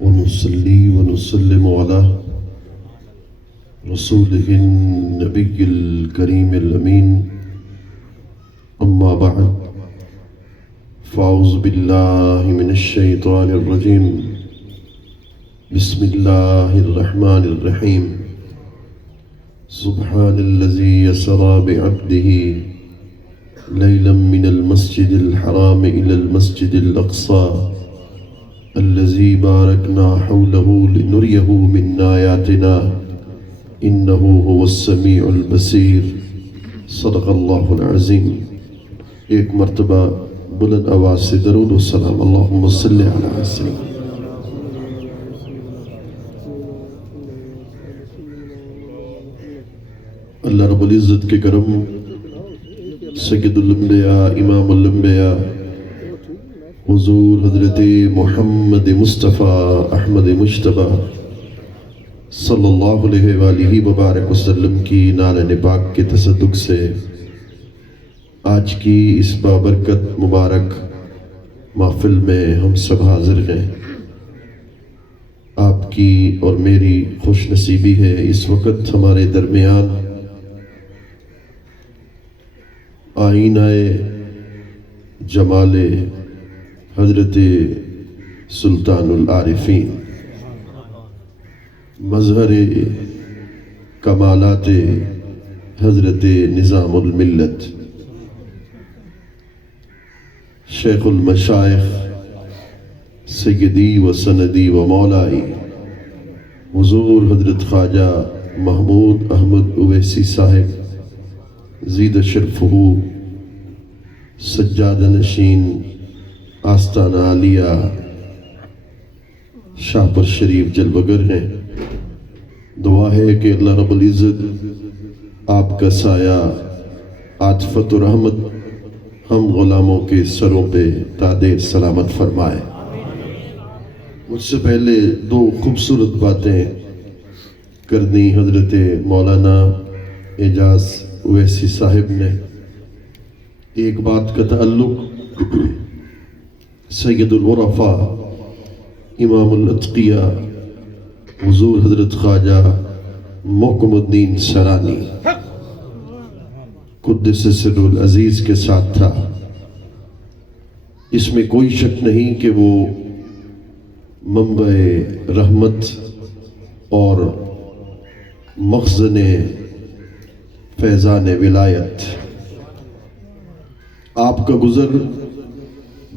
ونصلي ونسلم على رسوله النبي الكريم الأمين أما بعد فأعوذ بالله من الشيطان الرجيم بسم الله الرحمن الرحيم سبحان الذي يسرى بعبده ليلا من المسجد الحرام إلى المسجد الأقصى الذي باركنا حوله لنريه من آياتنا إنه هو السميع البصير صدق اللہ العظیم۔ ایک مرتبہ بلند آواز سے درود و سلام اللہم صلی علی وسلم۔ اللہ رب العزت کے کرم، سید الانبیاء امام الانبیاء حضور حضرت محمد مصطفیٰ احمد مجتبیٰ صلی اللہ علیہ وآلہ وبارک وسلم کی نالہ پاک کے تصدق سے آج کی اس بابرکت مبارک محفل میں ہم سب حاضر ہیں۔ آپ کی اور میری خوش نصیبی ہے اس وقت ہمارے درمیان آئینہ جمال حضرت سلطان العارفین، مظہر کمالات حضرت نظام الملت، شیخ المشائخ سیدی و سندی و مولائی حضور حضرت خواجہ محمود احمد اویسی صاحب زید شرفہ سجادہ نشین آستانہ عالیہ شاہپر شریف جلوگر ہیں۔ دعا ہے کہ اللہ رب العزت آپ کا سایہ عاطفت و رحمت ہم غلاموں کے سروں پہ تادیر سلامت فرمائے۔ مجھ سے پہلے دو خوبصورت باتیں کرنی حضرت مولانا اعجاز اویسی صاحب نے۔ ایک بات کا تعلق سید العرفاء امام الاتقیاء حضور حضرت خواجہ محکم الدین سرانی قدس سر العزیز کے ساتھ تھا۔ اس میں کوئی شک نہیں کہ وہ منبع رحمت اور مخزن فیضان ولایت۔ آپ کا گزر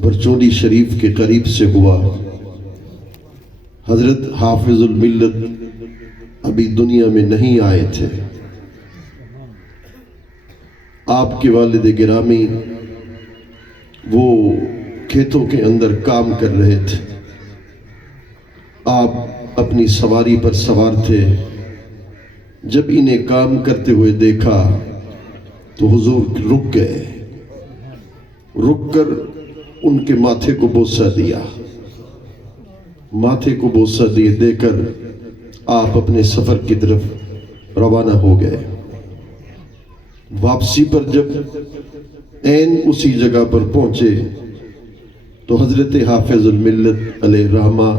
برچونڈی شریف کے قریب سے ہوا۔ حضرت حافظ الملت ابھی دنیا میں نہیں آئے تھے۔ آپ کے والد گرامی وہ کھیتوں کے اندر کام کر رہے تھے۔ آپ اپنی سواری پر سوار تھے۔ جب انہیں کام کرتے ہوئے دیکھا تو حضور رک گئے، رک کر ان کے ماتھے کو بوسہ دیا۔ ماتھے کو بوسہ دے کر آپ اپنے سفر کی طرف روانہ ہو گئے۔ واپسی پر جب عین اسی جگہ پر پہنچے تو حضرت حافظ الملت علیہ الرحمہ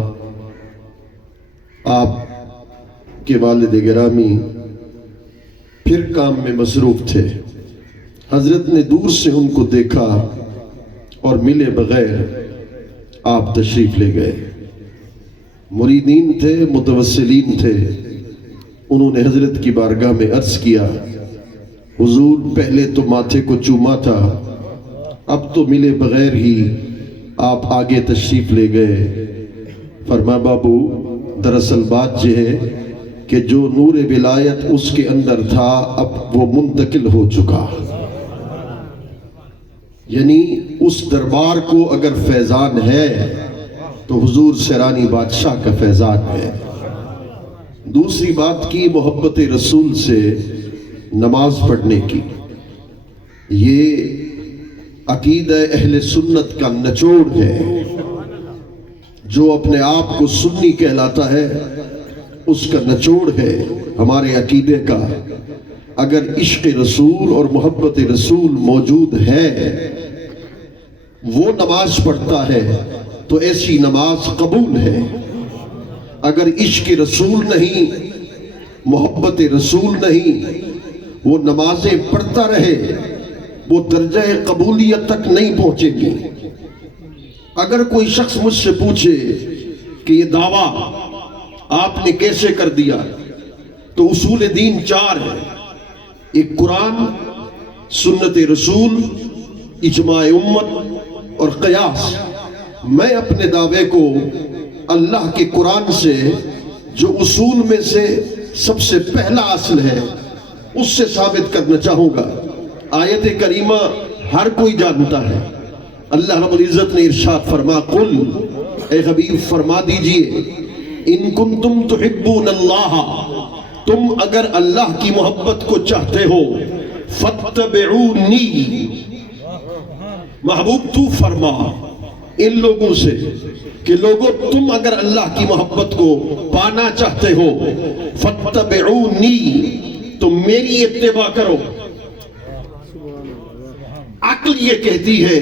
آپ کے والد گرامی پھر کام میں مصروف تھے۔ حضرت نے دور سے ان کو دیکھا اور ملے بغیر آپ تشریف لے گئے۔ مریدین تھے، متوسلین تھے۔ انہوں نے حضرت کی بارگاہ میں عرض کیا، حضور پہلے تو ماتھے کو چوما تھا، اب تو ملے بغیر ہی آپ آگے تشریف لے گئے۔ فرمایا بابو دراصل بات یہ ہے کہ جو نور ولایت اس کے اندر تھا اب وہ منتقل ہو چکا، یعنی اس دربار کو اگر فیضان ہے تو حضور سرانی بادشاہ کا فیضان ہے۔ دوسری بات کی محبت رسول سے نماز پڑھنے کی۔ یہ عقیدہ اہل سنت کا نچوڑ ہے۔ جو اپنے آپ کو سنی کہلاتا ہے اس کا نچوڑ ہے ہمارے عقیدے کا۔ اگر عشق رسول اور محبت رسول موجود ہے، وہ نماز پڑھتا ہے تو ایسی نماز قبول ہے۔ اگر عشق رسول نہیں، محبت رسول نہیں، وہ نمازیں پڑھتا رہے، وہ درجہ قبولیت تک نہیں پہنچے گی۔ اگر کوئی شخص مجھ سے پوچھے کہ یہ دعویٰ آپ نے کیسے کر دیا، تو اصول دین 4 ہے: ایک قرآن، سنت رسول، اجماع امت اور قیاس۔ میں اپنے دعوے کو اللہ کے قرآن سے، جو اصول میں سے سب سے پہلا اصل ہے، اس سے ثابت کرنا چاہوں گا۔ آیت کریمہ ہر کوئی جانتا ہے۔ اللہ رب العزت نے ارشاد فرما، قل، اے حبیب فرما دیجئے، ان کنتم تحبون اللہ، تم اگر اللہ کی محبت کو چاہتے ہو، فاتبعونی، محبوب تو فرما ان لوگوں سے کہ لوگوں تم اگر اللہ کی محبت کو پانا چاہتے ہو، فاتبعونی، تم میری اتباع کرو۔ عقل یہ کہتی ہے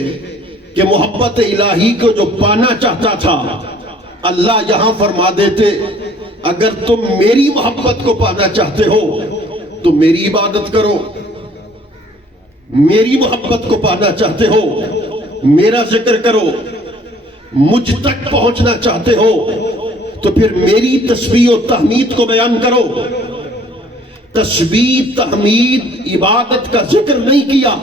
کہ محبت الہی کو جو پانا چاہتا تھا، اللہ یہاں فرما دیتے اگر تم میری محبت کو پانا چاہتے ہو تو میری عبادت کرو، میری محبت کو پانا چاہتے ہو میرا ذکر کرو، مجھ تک پہنچنا چاہتے ہو تو پھر میری تسبیح و تحمید کو بیان کرو۔ تسبیح، تحمید، عبادت کا ذکر نہیں کیا،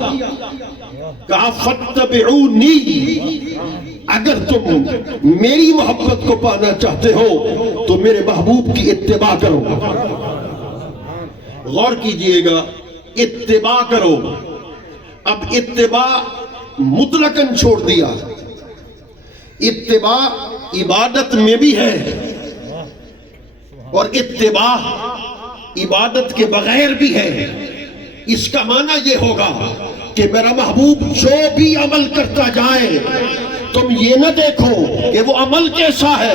کہا فاتبعونی، اگر تم میری محبت کو پانا چاہتے ہو تو میرے محبوب کی اتباع کرو۔ غور کیجئے گا، اتباع کرو۔ اب اتباع مطلقاً چھوڑ دیا، اتباع عبادت میں بھی ہے، اور اتباع عبادت کے بغیر بھی ہے۔ اس کا معنی یہ ہوگا کہ میرا محبوب جو بھی عمل کرتا جائے، تم یہ نہ دیکھو کہ وہ عمل کیسا ہے،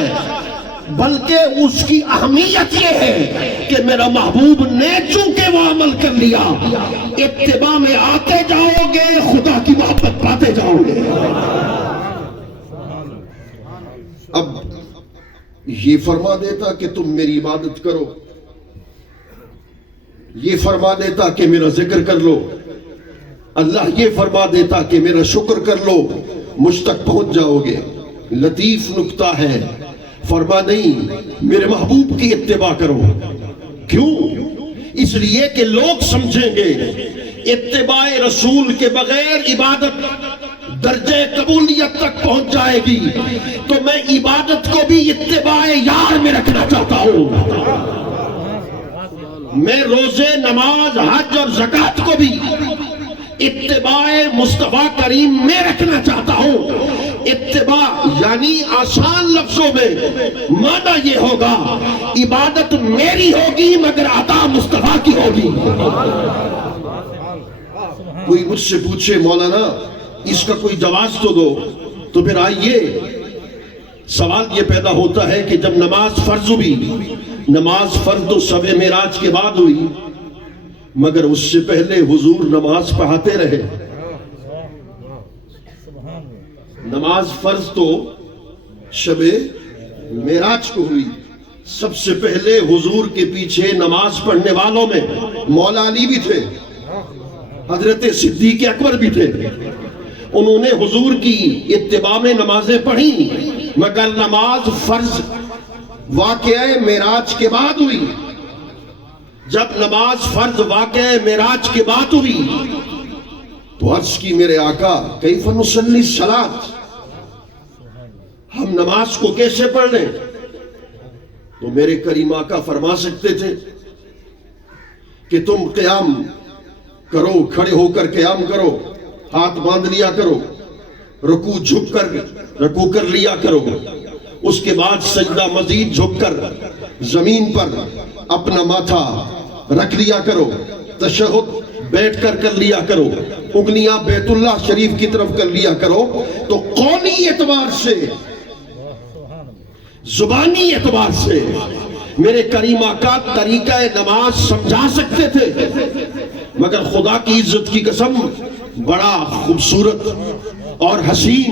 بلکہ اس کی اہمیت یہ ہے کہ میرا محبوب نے چونکہ وہ عمل کر لیا، اتباع میں آتے جاؤ گے، خدا کی محبت پاتے جاؤ گے۔ اب یہ فرما دیتا کہ تم میری عبادت کرو، یہ فرما دیتا کہ میرا ذکر کر لو، اللہ یہ فرما دیتا کہ میرا شکر کر لو، مجھ تک پہنچ جاؤ گے۔ لطیف نکتہ ہے، فرما نہیں، میرے محبوب کی اتباع کرو۔ کیوں؟ اس لیے کہ لوگ سمجھیں گے اتباع رسول کے بغیر عبادت درجہ قبولیت تک پہنچ جائے گی، تو میں عبادت کو بھی اتباع یار میں رکھنا چاہتا ہوں۔ میں روزے، نماز، حج اور زکوٰۃ کو بھی اتباع مصطفیٰ کریم میں رکھنا چاہتا ہوں۔ اتباع یعنی آسان لفظوں میں معنی یہ ہوگا، عبادت میری ہوگی مگر عطا مصطفیٰ کی ہوگی۔ کوئی مجھ سے پوچھے مولانا اس کا کوئی جواز تو دو، تو پھر آئیے، سوال یہ پیدا ہوتا ہے کہ جب نماز فرض ہوئی، نماز فرض تو شب معراج کے بعد ہوئی، مگر اس سے پہلے حضور نماز پڑھاتے رہے۔ نماز فرض تو شب معراج کو ہوئی، سب سے پہلے حضور کے پیچھے نماز پڑھنے والوں میں مولا علی بھی تھے، حضرت صدیق اکبر بھی تھے۔ انہوں نے حضور کی اتباع میں نمازیں پڑھی، مگر نماز فرض واقعہ معراج کے بعد ہوئی۔ جب نماز فرض واقعہ معراج کے بعد ہوئی تو عرض کی میرے آقا کیف نصلی الصلاۃ، ہم نماز کو کیسے پڑھ لیں؟ تو میرے کریم آقا فرما سکتے تھے کہ تم قیام کرو، کھڑے ہو کر قیام کرو، ہاتھ باندھ لیا کرو، رکوع جھک کر رکوع کر لیا کرو، اس کے بعد سجدہ مزید جھک کر زمین پر اپنا ماتھا رکھ لیا کرو، تشہد بیٹھ کر کر لیا کرو، انگلیاں بیت اللہ شریف کی طرف کر لیا کرو۔ تو قولی اعتبار سے، زبانی اعتبار سے میرے کریم آقا طریقہ نماز سمجھا سکتے تھے، مگر خدا کی عزت کی قسم بڑا خوبصورت اور حسین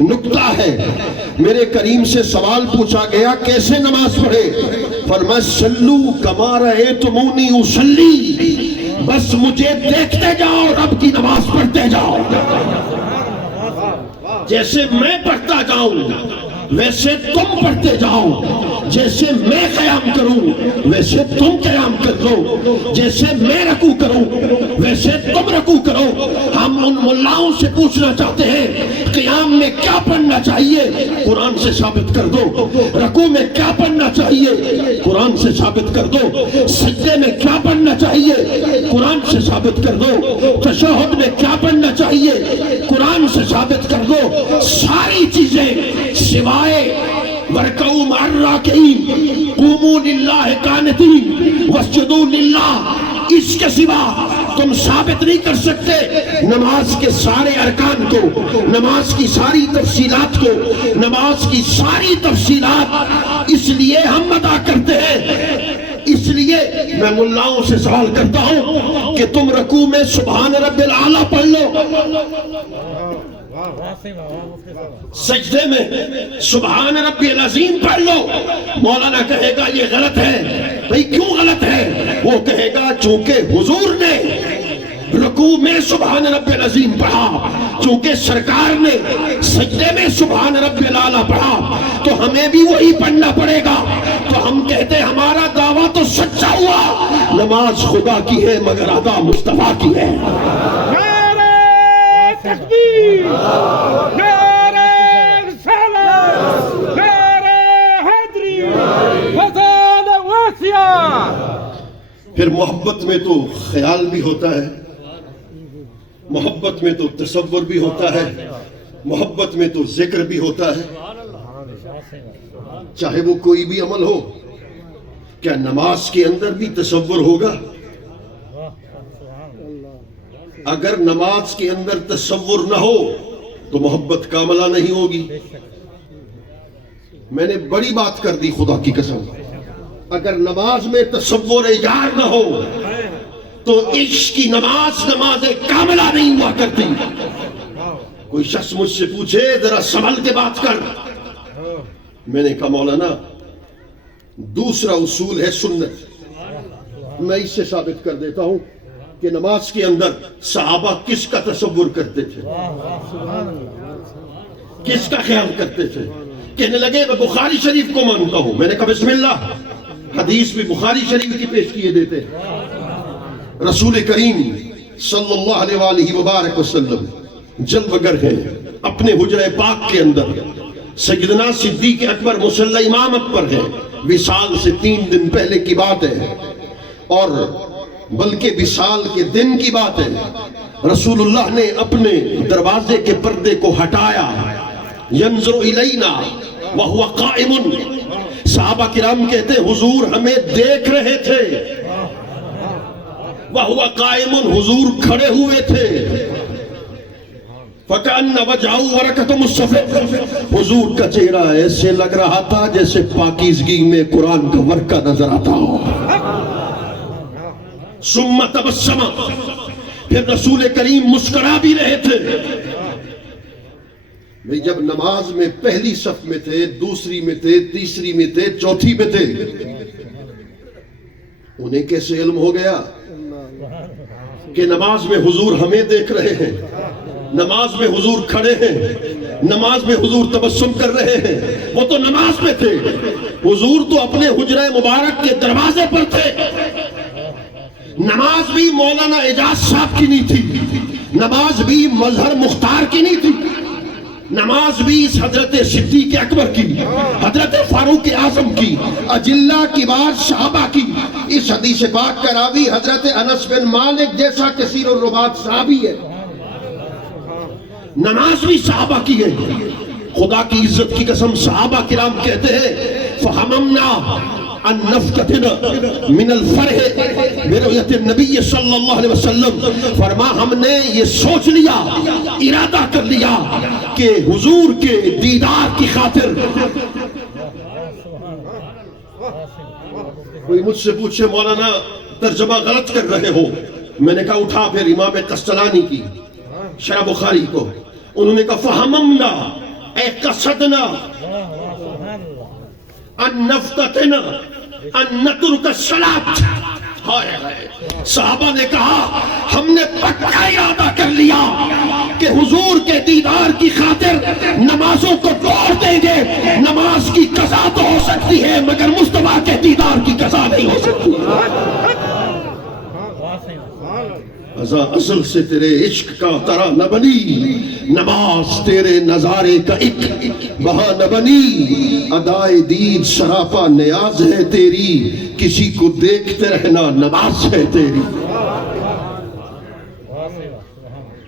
نکتہ ہے. میرے کریم سے سوال پوچھا گیا کیسے نماز پڑھے؟ فرمایا صلو کما رأیتمونی اصلی، بس مجھے دیکھتے جاؤ، رب کی نماز پڑھتے جاؤ. جیسے میں پڑھتا جاؤں ویسے تم پڑھتے جاؤ، جیسے میں قیام کروں ویسے تم قیام کر دو، جیسے میں رکوع کروں ویسے تم رکوع کرو. ہم ان ملاؤں سے پوچھنا چاہتے ہیں قیام میں کیا پڑھنا چاہیے، قرآن سے ثابت کر دو. رکوع میں کیا پڑھنا چاہیے، قرآن سے ثابت کر دو. سجدے میں کیا پڑھنا چاہیے، قرآن سے ثابت کر دو. تشہد میں کیا پڑھنا چاہیے، قرآن سے ثابت کر دو. ساری چیزیں سوائے وَارْكَعُوا مَعَ الرَّاكِعِينَ قُومُوا لِلَّهِ قَانِتِينَ وَاسْجُدُوا لِلَّهِ، اس کے سوا تم ثابت نہیں کر سکتے نماز کے سارے ارکان کو، نماز کی ساری تفصیلات کو. نماز کی ساری تفصیلات اس لیے ہم ادا کرتے ہیں. اس لیے میں ملاؤں سے سوال کرتا ہوں کہ تم رکوع میں سبحان رب العالی پڑھ لو، سجدے میں سبحان ربی العظیم پڑھ لو. مولانا کہے گا یہ غلط ہے. بھئی کیوں غلط ہے؟ وہ کہے گا چونکہ حضور نے رکوع میں سبحان ربی العظیم پڑھا، چونکہ سرکار نے سجدے میں سبحان ربی العالی پڑھا، تو ہمیں بھی وہی پڑھنا پڑے گا. تو ہم کہتے ہیں ہمارا دعویٰ تو سچا ہوا، نماز خدا کی ہے مگر ادا مصطفیٰ کی ہے. تکبیر، نعرہ رسالت، نعرہ حیدری، وطن واسعہ. پھر محبت میں تو خیال بھی ہوتا ہے، محبت میں تو تصور بھی ہوتا ہے، محبت میں تو ذکر بھی ہوتا ہے. چاہے وہ کوئی بھی عمل ہو، کیا نماز کے اندر بھی تصور ہوگا؟ اگر نماز کے اندر تصور نہ ہو تو محبت کاملہ نہیں ہوگی. میں نے بڑی بات کر دی خدا کی قسم. اگر نماز میں تصور یار نہ ہو تو عشق کی نماز نماز کاملہ نہیں ہوا کرتی. کوئی شخص مجھ سے پوچھے ذرا سنبھل کے بات کر، میں نے کہا مولانا دوسرا اصول ہے سنت. میں اس سے ثابت کر دیتا ہوں کہ نماز کے اندر صحابہ کس کا تصور کرتے تھے، کس کا خیال کرتے تھے. کہنے لگے میں بخاری شریف کو مانتا ہوں. میں نے کہا بسم اللہ، حدیث بھی بخاری شریف کی پیش کیے دیتے. رسول کریم صلی اللہ علیہ وآلہ وبارک وسلم جلوگر ہیں اپنے حجرہ پاک کے اندر. سیدنا صدیق اکبر مصلی امامت پر ہیں. وصال سے 3 دن پہلے کی بات ہے، اور بلکہ وصال کے دن کی بات ہے. رسول اللہ نے اپنے دروازے کے پردے کو ہٹایا. ینظر الینا وہو قائم. صحابہ کرام کہتے ہیں حضور ہمیں دیکھ رہے تھے. وہو قائم، حضور کھڑے ہوئے تھے. فَكَأَنَّ وَجْهَهُ وَرَكَةٌ مُصْطَفَى، حضور کا چہرہ ایسے لگ رہا تھا جیسے پاکیزگی میں قرآن کا ورقہ نظر آتا ہو. ثُمَّ تَبَسَّمَ، پھر رسول کریم مسکرا بھی رہے تھے. بھئی جب نماز میں پہلی صف میں تھے، دوسری میں تھے، تیسری میں تھے، چوتھی میں تھے، انہیں کیسے علم ہو گیا کہ نماز میں حضور ہمیں دیکھ رہے ہیں، نماز میں حضور کھڑے ہیں، نماز میں حضور تبسم کر رہے ہیں؟ وہ تو نماز میں تھے. حضور تو اپنے حجرہ مبارک کے دروازے پر تھے. نماز بھی مولانا اعجاز صاحب کی نہیں تھی، نماز بھی مظہر مختار کی نہیں تھی، نماز بھی اس حضرت صدیق اکبر کی، حضرت فاروق اعظم کی، اجلہ کبار صحابہ کی. اس حدیث پاک کا راوی حضرت انس بن مالک جیسا کثیر الرباط صحابی ہے. نماز بھی صحابہ کی ہے. خدا کی عزت کی قسم صحابہ کرام کہتے ہیں فَحَمَمْنَا ان نفتتنا من الفرح برؤیت النبی صلی اللہ علیہ وسلم. فرما ہم نے یہ سوچ لیا، ارادہ کر لیا کہ حضور کے دیدار کی خاطر. کوئی مجھ سے پوچھے مولانا ترجمہ غلط کر رہے ہو، میں نے کہا اٹھا پھر امام قسطلانی کی شرح بخاری کو، انہوں نے کہا فہممنا اے قصدنا ان نفتتنا ان نترک الصلاۃ. صحابہ نے کہا ہم نے پکا ارادہ کر لیا کہ حضور کے دیدار کی خاطر نمازوں کو توڑ دیں گے. نماز کی قضا تو ہو سکتی ہے مگر مصطفیٰ کے دیدار کی قضا نہیں ہو سکتی. اصل سے تیرے عشق کا طرح نہ بنی، نماز تیرے نظارے کا ایک وہاں نہ بنی. ادائے دید سراپا نیاز ہے تیری، کسی کو دیکھتے رہنا نماز ہے تیری.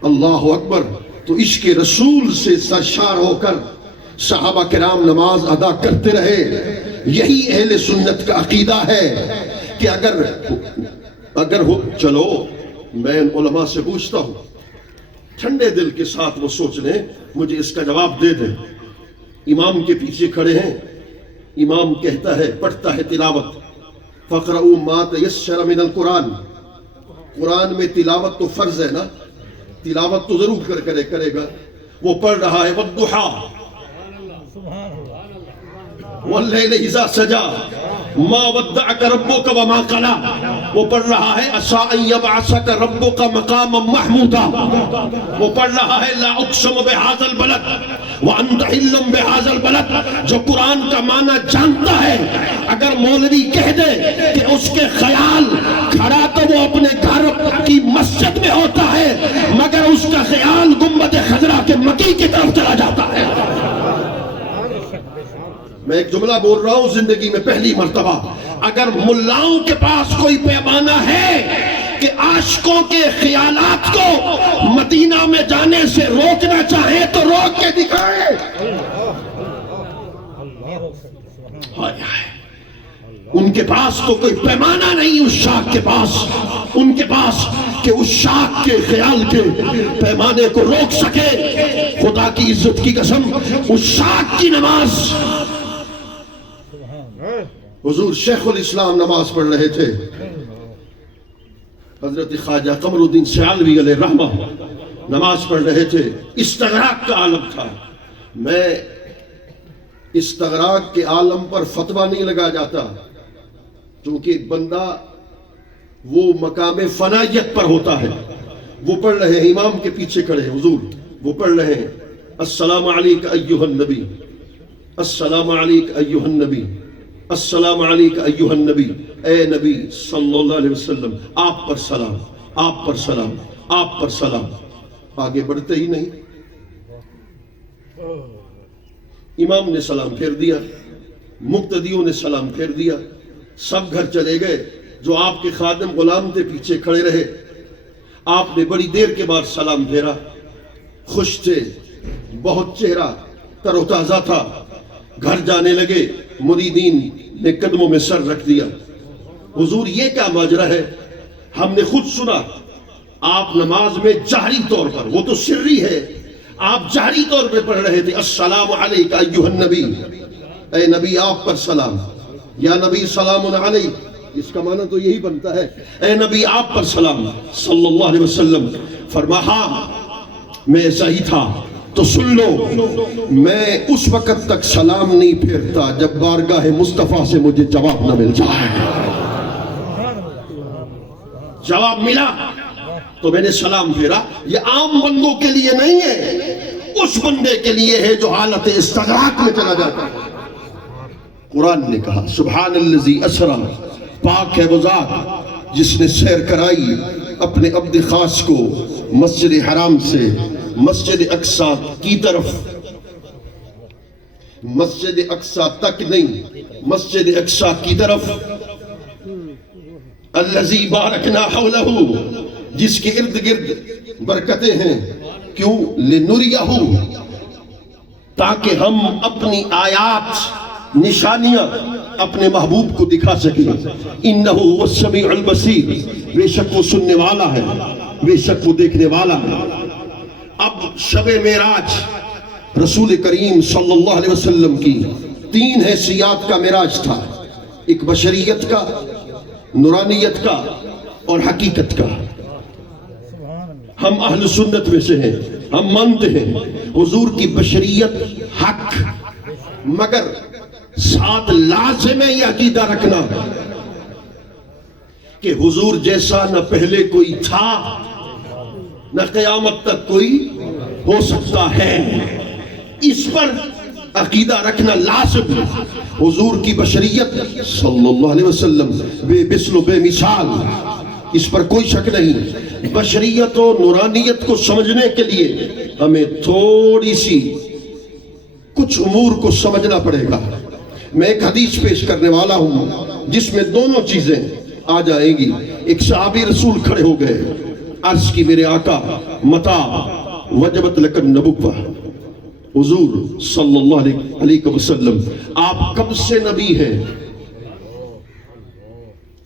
اللہ اکبر. تو عشق رسول سے سرشار ہو کر صحابہ کرام نماز ادا کرتے رہے. یہی اہل سنت کا عقیدہ ہے کہ اگر ہو چلو میں ان علماء سے پوچھتا ہوں، ٹھنڈے دل کے ساتھ وہ سوچ لیں، مجھے اس کا جواب دے دیں. امام کے پیچھے کھڑے ہیں، امام کہتا ہے، پڑھتا ہے تلاوت، فَقْرَؤُوا مَا تَيَسَّرَ مِنَ الْقُرْآنِ. قرآن میں تلاوت تو فرض ہے نا، تلاوت تو ضرور کرے گا. وہ پڑھ رہا ہے وَالضُّحَىٰ وَاللَّيْلِ إِذَا سَجَىٰ مَا وَدَّعَكَ رَبُّكَ وَمَا قَلَىٰ. وہ پڑھ رہا ہے عَسَىٰ أَن يَبْعَثَكَ رَبُّكَ مَقَامًا مَحْمُودًا. وہ پڑھ رہا ہے لَا أُقْسِمُ بِهَٰذَا الْبَلَدِ وَأَنتَ حِلٌّ بِهَٰذَا الْبَلَدِ. جو قرآن کا معنی جانتا ہے، اگر مولوی کہہ دے کہ اس کے خیال کھڑا تو وہ اپنے گھر کی مسجد میں ہوتا ہے مگر اس کا خیال گنبد خضرا کے مکی کی طرف چلا جاتا ہے. میں ایک جملہ بول رہا ہوں زندگی میں پہلی مرتبہ. اگر ملاؤں کے پاس کوئی پیمانہ ہے کہ عاشقوں کے خیالات کو مدینہ میں جانے سے روکنا چاہیں تو روک کے دکھائیں. ان کے پاس تو کوئی پیمانہ نہیں اس شاخ کے پاس، ان کے پاس کہ اس شاخ کے خیال کے پیمانے کو روک سکے. خدا کی عزت کی قسم اس شاخ کی نماز. حضور شیخ الاسلام نماز پڑھ رہے تھے، حضرت خواجہ قمر الدین سیالوی علیہ رحمہ نماز پڑھ رہے تھے. استغراق کا عالم تھا. میں استغراق کے عالم پر فتویٰ نہیں لگا جاتا، کیونکہ بندہ وہ مقام فنائیت پر ہوتا ہے. وہ پڑھ رہے ہیں، امام کے پیچھے کھڑے ہیں حضور، وہ پڑھ رہے ہیں السلام علیک ایھا النبی، السلام علیک ایھا النبی، السلام علیک ایھا النبی. اے نبی صلی اللہ علیہ وسلم، آپ پر سلام، آپ پر سلام، آپ پر سلام. آگے بڑھتے ہی نہیں. امام نے سلام پھیر دیا، مقتدیوں نے سلام پھیر دیا، سب گھر چلے گئے. جو آپ کے خادم غلام تھے پیچھے کھڑے رہے. آپ نے بڑی دیر کے بعد سلام پھیرا. خوش تھے، بہت چہرہ تر و تازہ تھا. گھر جانے لگے، مریدین نے قدموں میں سر رکھ دیا. حضور یہ کیا ماجرا ہے؟ ہم نے خود سنا آپ نماز میں جہری طور پر، وہ تو سری ہے، آپ جہری طور پہ پڑھ رہے تھے السلام علیک ایھا النبی، اے نبی آپ پر سلام، یا نبی سلام علیک. اس کا معنی تو یہی بنتا ہے اے نبی آپ پر سلام صلی اللہ علیہ وسلم. فرمایا ہاں میں ایسا ہی تھا. تو سن لو، میں اس وقت تک سلام نہیں پھیرتا جب بارگاہ مصطفیٰ سے مجھے جواب نہ مل جائے. جواب ملا تو میں نے سلام پھیرا. یہ عام بندوں کے لیے نہیں ہے، اس بندے کے لیے ہے جو حالت استغراق میں چلا جاتا ہے. قرآن نے کہا سبحان الذی اسری، پاک ہے وہ ذات جس نے سیر کرائی اپنے عبد خاص کو مسجد حرام سے مسجد اقصی کی طرف. مسجد اقصی تک نہیں، مسجد اقصی کی طرف. الذی بارکنا حولہ، جس کے ارد گرد برکتیں ہیں. کیوں؟ لنریہ، تاکہ ہم اپنی آیات، نشانیاں اپنے محبوب کو دکھا سکیں. انہ هو السمیع البصیر، بے شک وہ سننے والا ہے، بے شک وہ دیکھنے والا ہے. اب شب معراج رسول کریم صلی اللہ علیہ وسلم کی 3 حیثیات کا معراج تھا. ایک بشریت کا، نورانیت کا اور حقیقت کا. ہم اہل سنت میں سے ہیں. ہم مانتے ہیں حضور کی بشریت حق، مگر ساتھ لازم ہے یہ عقیدہ رکھنا کہ حضور جیسا نہ پہلے کوئی تھا نہ قیامت تک کوئی ہو سکتا ہے. اس پر عقیدہ رکھنا لازم ہے. حضور کی بشریت صلی اللہ علیہ وسلم بے مثل و بے مثال، اس پر کوئی شک نہیں. بشریت و نورانیت کو سمجھنے کے لیے ہمیں تھوڑی سی کچھ امور کو سمجھنا پڑے گا. میں ایک حدیث پیش کرنے والا ہوں جس میں دونوں چیزیں آ جائیں گی. ایک صحابی رسول کھڑے ہو گئے، عرض کی میرے آقا متا وجبت لک النبوہ، حضور صلی اللہ علیہ وسلم آپ کب سے نبی ہیں؟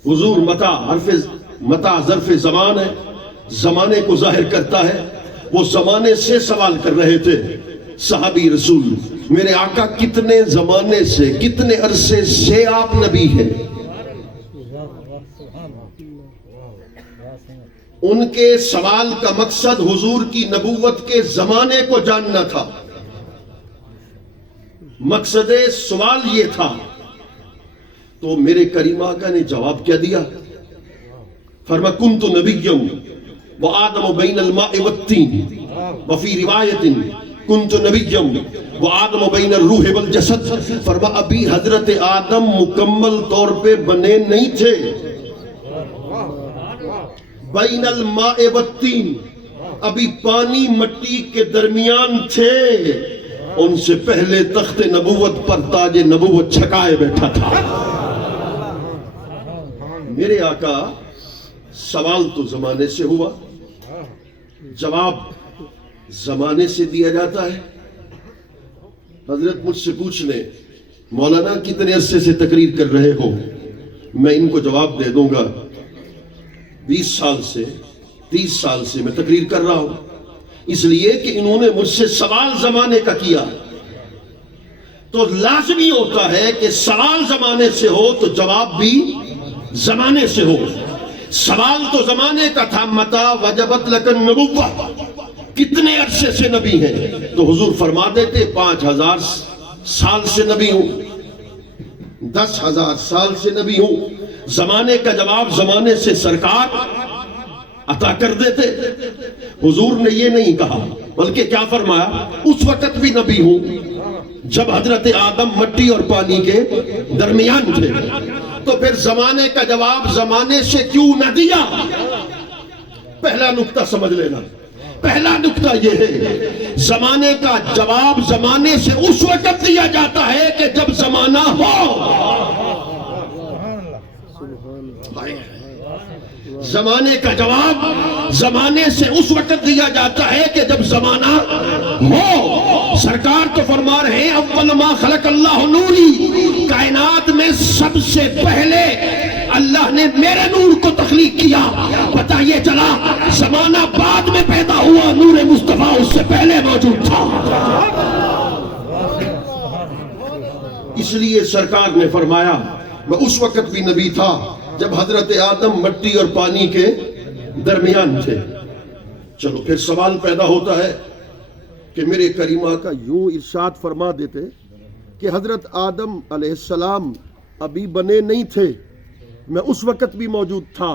حضور متا ظرف زمان ہے، زمانے کو ظاہر کرتا ہے. وہ زمانے سے سوال کر رہے تھے. صحابی رسول میرے آقا کتنے زمانے سے، کتنے عرصے سے آپ نبی ہیں؟ ان کے سوال کا مقصد حضور کی نبوت کے زمانے کو جاننا تھا. مقصد سوال یہ تھا. تو میرے کریم آقا نے جواب کیا دیا؟ فرما کنت نبیّا وآدم بین الماء والتین، وفی روایت کنت نبیّا وآدم بین الروح والجسد. فرما ابھی حضرت آدم مکمل طور پہ بنے نہیں تھے. بین الماء والتین، ابھی پانی مٹی کے درمیان تھے. ان سے پہلے تخت نبوت پر تاج نبوت چھکائے بیٹھا تھا. میرے آقا سوال تو زمانے سے ہوا، جواب زمانے سے دیا جاتا ہے. حضرت مجھ سے پوچھ لیں مولانا کتنے عرصے سے تقریر کر رہے ہو؟ میں ان کو جواب دے دوں گا 20 سال سے 30 سال سے میں تقریر کر رہا ہوں. اس لیے کہ انہوں نے مجھ سے سوال زمانے کا کیا. تو لازمی ہوتا ہے کہ سوال زمانے سے ہو تو جواب بھی زمانے سے ہو. سوال تو زمانے کا تھا، متا وجبت لک النبوہ، کتنے عرصے سے نبی ہیں؟ تو حضور فرما دیتے 5000 سال سے نبی ہوں، 10,000 سال سے نبی ہوں. زمانے کا جواب زمانے سے سرکار عطا کر دیتے. حضور نے یہ نہیں کہا، بلکہ کیا فرمایا؟ اس وقت بھی نبی ہوں جب حضرت آدم مٹی اور پانی کے درمیان تھے. تو پھر زمانے کا جواب زمانے سے کیوں نہ دیا؟ پہلا نقطہ سمجھ لینا. پہلا نقطہ یہ ہے زمانے کا جواب زمانے سے اس وقت دیا جاتا ہے کہ جب زمانہ ہو. زمانے کا جواب زمانے سے اس وقت دیا جاتا ہے کہ جب زمانہ ہو. سرکار تو فرما رہے ہیں اول ما خلق اللہ نوری، کائنات میں سب سے پہلے اللہ نے میرے نور کو تخلیق کیا. پتہ یہ چلا زمانہ بعد میں پیدا ہوا، نور مصطفیٰ اس سے پہلے موجود تھا. اس لیے سرکار نے فرمایا میں اس وقت بھی نبی تھا جب حضرت آدم مٹی اور پانی کے درمیان تھے. چلو پھر سوال پیدا ہوتا ہے کہ میرے کریم آقا یوں ارشاد فرما دیتے کہ حضرت آدم علیہ السلام ابھی بنے نہیں تھے، میں اس وقت بھی موجود تھا.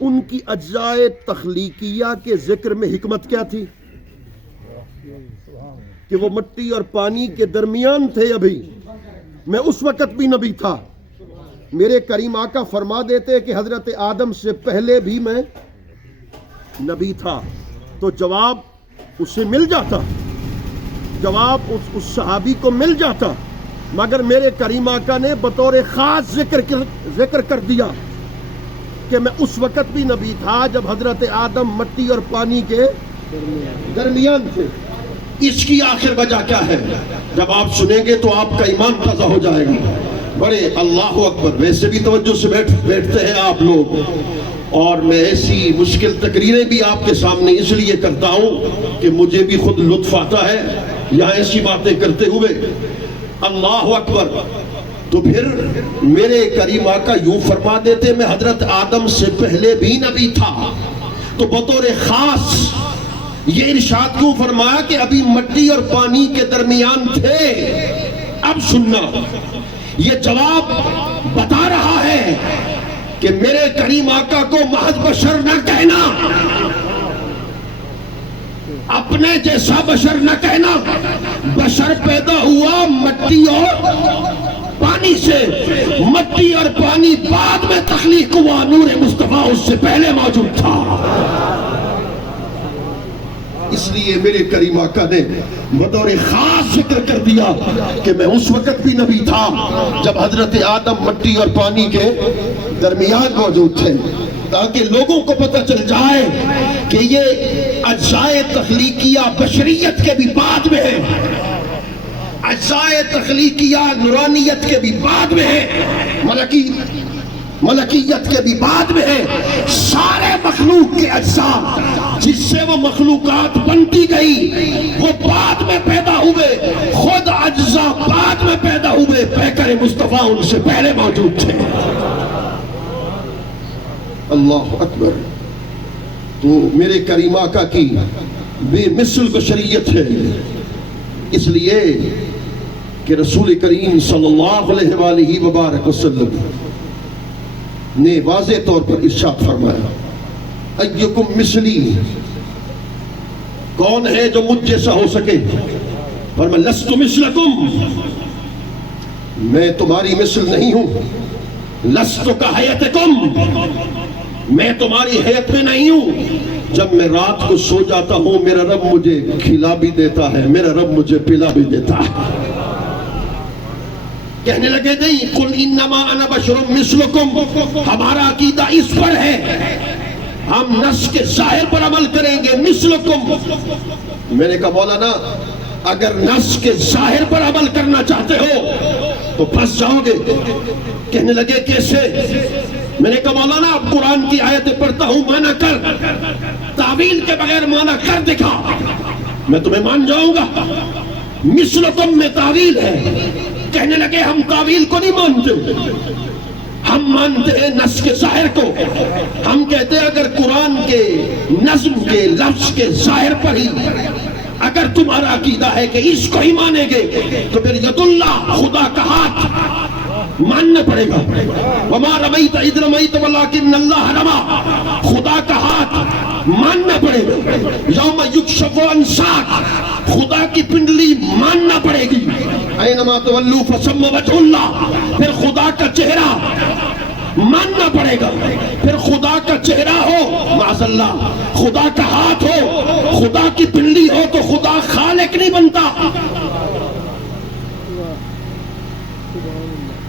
ان کی اجزائے تخلیقیہ کے ذکر میں حکمت کیا تھی؟ کہ وہ مٹی اور پانی کے درمیان تھے. ابھی میں اس وقت بھی نبی تھا. میرے کریم آقا فرما دیتے کہ حضرت آدم سے پہلے بھی میں نبی تھا. تو جواب اسے مل جاتا، جواب اس صحابی کو مل جاتا، مگر میرے کریم آقا نے بطور خاص ذکر کر دیا کہ میں اس وقت بھی نبی تھا جب حضرت آدم مٹی اور پانی کے درمیان تھے. اس کی آخر وجہ کیا ہے؟ جب آپ سنیں گے تو آپ کا ایمان تازہ ہو جائے گا. بڑے اللہ اکبر، ویسے بھی توجہ سے بیٹھتے ہیں آپ لوگ، اور میں ایسی مشکل تقریریں بھی آپ کے سامنے اس لیے کرتا ہوں کہ مجھے بھی خود لطف آتا ہے یہاں ایسی باتیں کرتے ہوئے. اللہ اکبر. تو پھر میرے کریم آقا یوں فرما دیتے میں حضرت آدم سے پہلے بھی نبی تھا. تو بطور خاص یہ ارشاد کیوں فرمایا کہ ابھی مٹی اور پانی کے درمیان تھے؟ اب سننا، یہ جواب بتا رہا ہے کہ میرے کریم آقا کو محض بشر نہ کہنا، اپنے جیسا بشر نہ کہنا۔ بشر پیدا ہوا مٹی اور پانی سے، مٹی اور پانی بعد میں تخلیق ہوا، نور مصطفیٰ اس سے پہلے موجود تھا۔ اس لیے میرے کریم آقا نے بطور خاص ذکر کر دیا کہ میں اس وقت بھی نبی تھا جب حضرت آدم مٹی اور پانی کے درمیان موجود تھے، تاکہ لوگوں کو پتہ چل جائے کہ یہ اجزاء تخلیقیہ بشریت کے بھی بعد میں ہے، اجزاء تخلیقیہ نورانیت کے بھی بعد میں ہے، ملکیت کے بھی بعد میں ہے۔ سارے مخلوق کے اجزاء جس سے وہ مخلوقات بنتی گئی وہ بعد میں پیدا ہوئے، خود اجزاء بعد میں پیدا ہوئے، پیکر مصطفیٰ ان سے پہلے موجود تھے۔ اللہ اکبر۔ تو میرے کریم آقا کی بے مثل بشریت ہے، اس لیے کہ رسول کریم صلی اللہ علیہ وآلہ وبارک وسلم نے واضح طور پر ارشاد فرمایا، ایکم مثلی، کون ہے جو مجھ جیسا ہو سکے؟ فرمایا لست مثلکم، میں تمہاری مثل نہیں ہوں، لست کہیتکم، میں تمہاری حیت میں نہیں ہوں۔ جب میں رات کو سو جاتا ہوں میرا رب مجھے کھلا بھی دیتا ہے، میرا رب مجھے پلا بھی دیتا ہے۔ کہنے لگے نہیں، قل انما انا بشر مثلکم، ہمارا عقیدہ اس پر ہے، ہم نص کے ظاہر پر عمل کریں گے، مثلکم۔ میں نے کہا مولانا اگر نص کے ظاہر پر عمل کرنا چاہتے ہو تو پھنس جاؤ گے۔ کہنے لگے کیسے؟ میں نے کہا مولانا اب قرآن کی آیتیں پڑھتا ہوں، معنی کر، تعویل کے بغیر معنی کر دکھا، میں تمہیں مان جاؤں گا۔ مثلکم میں تعویل ہے۔ کہنے لگے ہم تعویل کو نہیں مانتے، ہم مانتے ہیں نص کے ظاہر کو۔ ہم کہتے ہیں اگر قرآن کے نظم کے لفظ کے ظاہر پر ہی اگر تمہارا عقیدہ ہے کہ اس کو ہی مانیں گے تو پھر ید اللہ، خدا کا ہاتھ ماننا پڑے گا۔ وما رمیت اذ رمیت ولکن اللہ رمی، خدا کا ہاتھ ماننا پڑے گا۔ یوم یکشف عن ساق، خدا کی پنڈلی ماننا پڑے گی۔ اینما تولوا فثم وجہ اللہ، پھر خدا کا چہرہ ماننا پڑے گا۔ پھر خدا کا چہرہ ہو معاذ اللہ، خدا کا ہاتھ ہو، خدا کی پنڈلی ہو تو خدا خالق نہیں بنتا،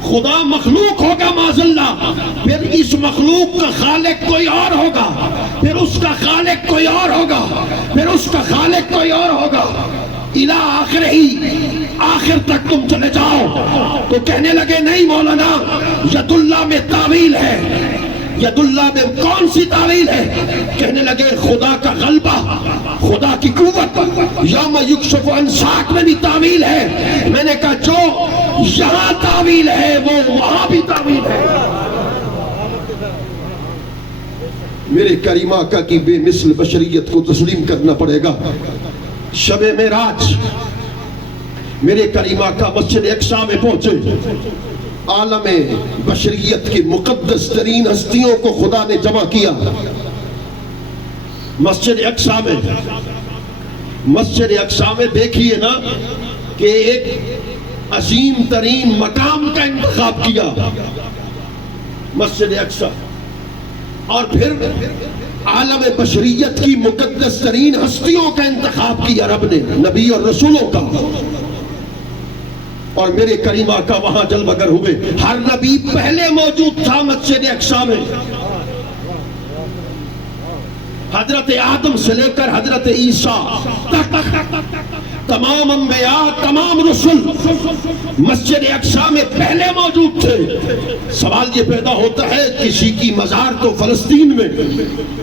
خدا مخلوق ہوگا معاذ اللہ۔ پھر اس مخلوق کا خالق کوئی اور ہوگا، پھر اس کا خالق کوئی اور ہوگا، پھر اس کا خالق کوئی اور ہوگا، الہ آخر ہی، آخر تک تم چلے جاؤ۔ تو کہنے لگے نہیں مولانا ید اللہ میں تعویل ہے۔ ید اللہ میں کون سی تعویل ہے؟ کہنے لگے خدا کا غلبہ، خدا کی قوت۔ یوم یکشف عن ساق میں بھی تعویل ہے۔ میں نے کہا جو یہاں تعویل ہے وہ وہاں بھی تعویل ہے۔ میرے کریم آقا کی بے مثل بشریت کو تسلیم کرنا پڑے گا۔ شب معراج میرے کریم آقا مسجد اقصی میں پہنچے، عالم بشریت کی مقدس ترین ہستیوں کو خدا نے جمع کیا مسجد اقصی میں۔ مسجد اقصی میں دیکھیے نا کہ ایک عظیم ترین مقام کا انتخاب کیا مسجد اقصی، اور پھر عالم بشریت کی مقدس ترین ہستیوں کا انتخاب کیا رب نے، نبی اور رسولوں کا، اور میرے کریم آقا وہاں جلوہ گر ہوئے۔ ہر نبی پہلے موجود تھا مسجد اقصی میں، حضرت آدم سے لے کر حضرت عیسیٰ تک تمام انبیاء، تمام رسول مسجد اقصی میں پہلے موجود تھے۔ سوال یہ پیدا ہوتا ہے کسی کی مزار تو فلسطین میں،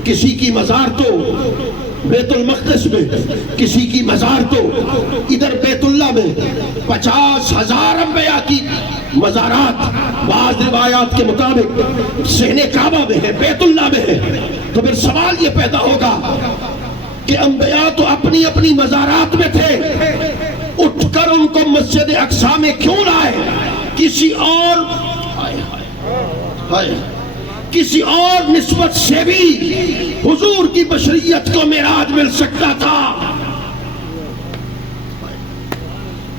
کسی کی مزار تو بیت المقدس میں، کسی کی مزار تو ادھر بیت اللہ میں، 50,000 انبیاء کی مزارات بعض روایات کے مطابق صحن کعبہ میں ہے، بیت اللہ میں ہے۔ تو پھر سوال یہ پیدا ہوگا کہ انبیاء تو اپنی اپنی مزارات میں تھے، اٹھ کر ان کو مسجد اقصی میں کیوں لائے؟ کسی اور کسی اور نسبت سے بھی حضور کی بشریت کو معراج مل سکتا تھا،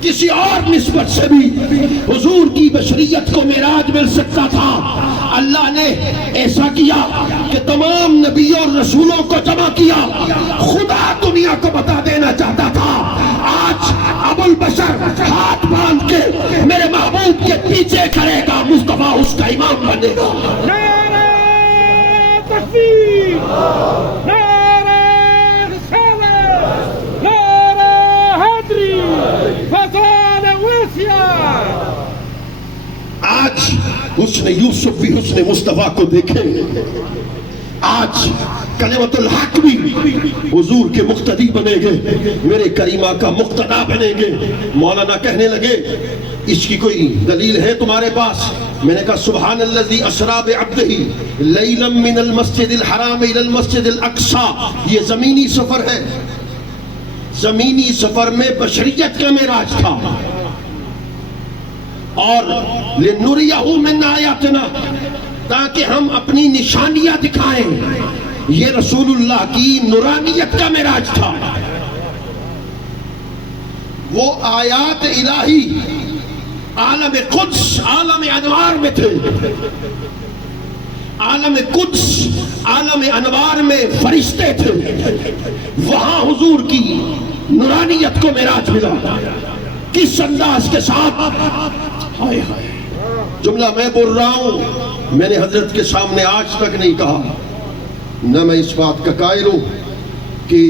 کسی اور نسبت سے بھی حضور کی بشریت کو معراج مل سکتا تھا۔ اللہ نے ایسا کیا کہ تمام نبیوں اور رسولوں کو جمع کیا۔ خدا دنیا کو بتا دینا چاہتا تھا آج ابو البشر ہاتھ باندھ کے میرے محبوب کے پیچھے کھڑے گا، مصطفیٰ اس کا امام بنے گا۔ نعرہ تکبیر، نعرہ رسالت، نعرہ حیدری، فضائل وسیع۔ آج حسن یوسف بھی حسن مصطفیٰ کو دیکھیں، آج کلمت الحق بھی حضور کے مقتدی بنے گے، میرے کریمہ کا مقتدا بنے گے۔ مولانا کہنے لگے اس کی کوئی دلیل ہے تمہارے پاس؟ میں نے کہا سبحان الذی اسری بعبدہ لیلا من المسجد الحرام الى المسجد الاقصی، یہ زمینی سفر ہے، زمینی سفر میں بشریت کا معراج تھا، اور لنریہ من آیاتنا، تاکہ ہم اپنی نشانیاں دکھائیں، یہ رسول اللہ کی نورانیت کا معراج تھا۔ وہ آیات الہی عالم قدس، عالم انوار میں تھے، عالم قدس، عالم انوار میں فرشتے تھے، وہاں حضور کی نورانیت کو معراج ملا۔ کس انداز کے ساتھ؟ ہائے ہائے، جملہ میں بول رہا ہوں، میں نے حضرت کے سامنے آج تک نہیں کہا، نہ میں اس بات کا قائل ہوں کہ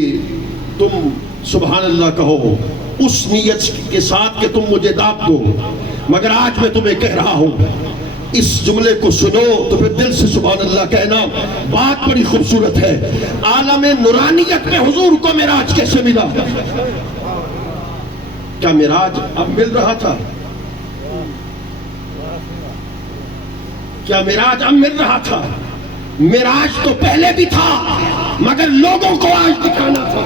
تم سبحان اللہ کہو اس نیت کے ساتھ کہ تم مجھے داد دو، مگر آج میں تمہیں کہہ رہا ہوں اس جملے کو سنو تو پھر دل سے سبحان اللہ کہنا۔ بات بڑی خوبصورت ہے، عالم نورانیت میں حضور کو معراج کیسے ملا؟ کیا معراج اب مل رہا تھا؟ کیا معراج اب مل رہا تھا؟ معراج تو پہلے بھی تھا، مگر لوگوں کو آج دکھانا تھا،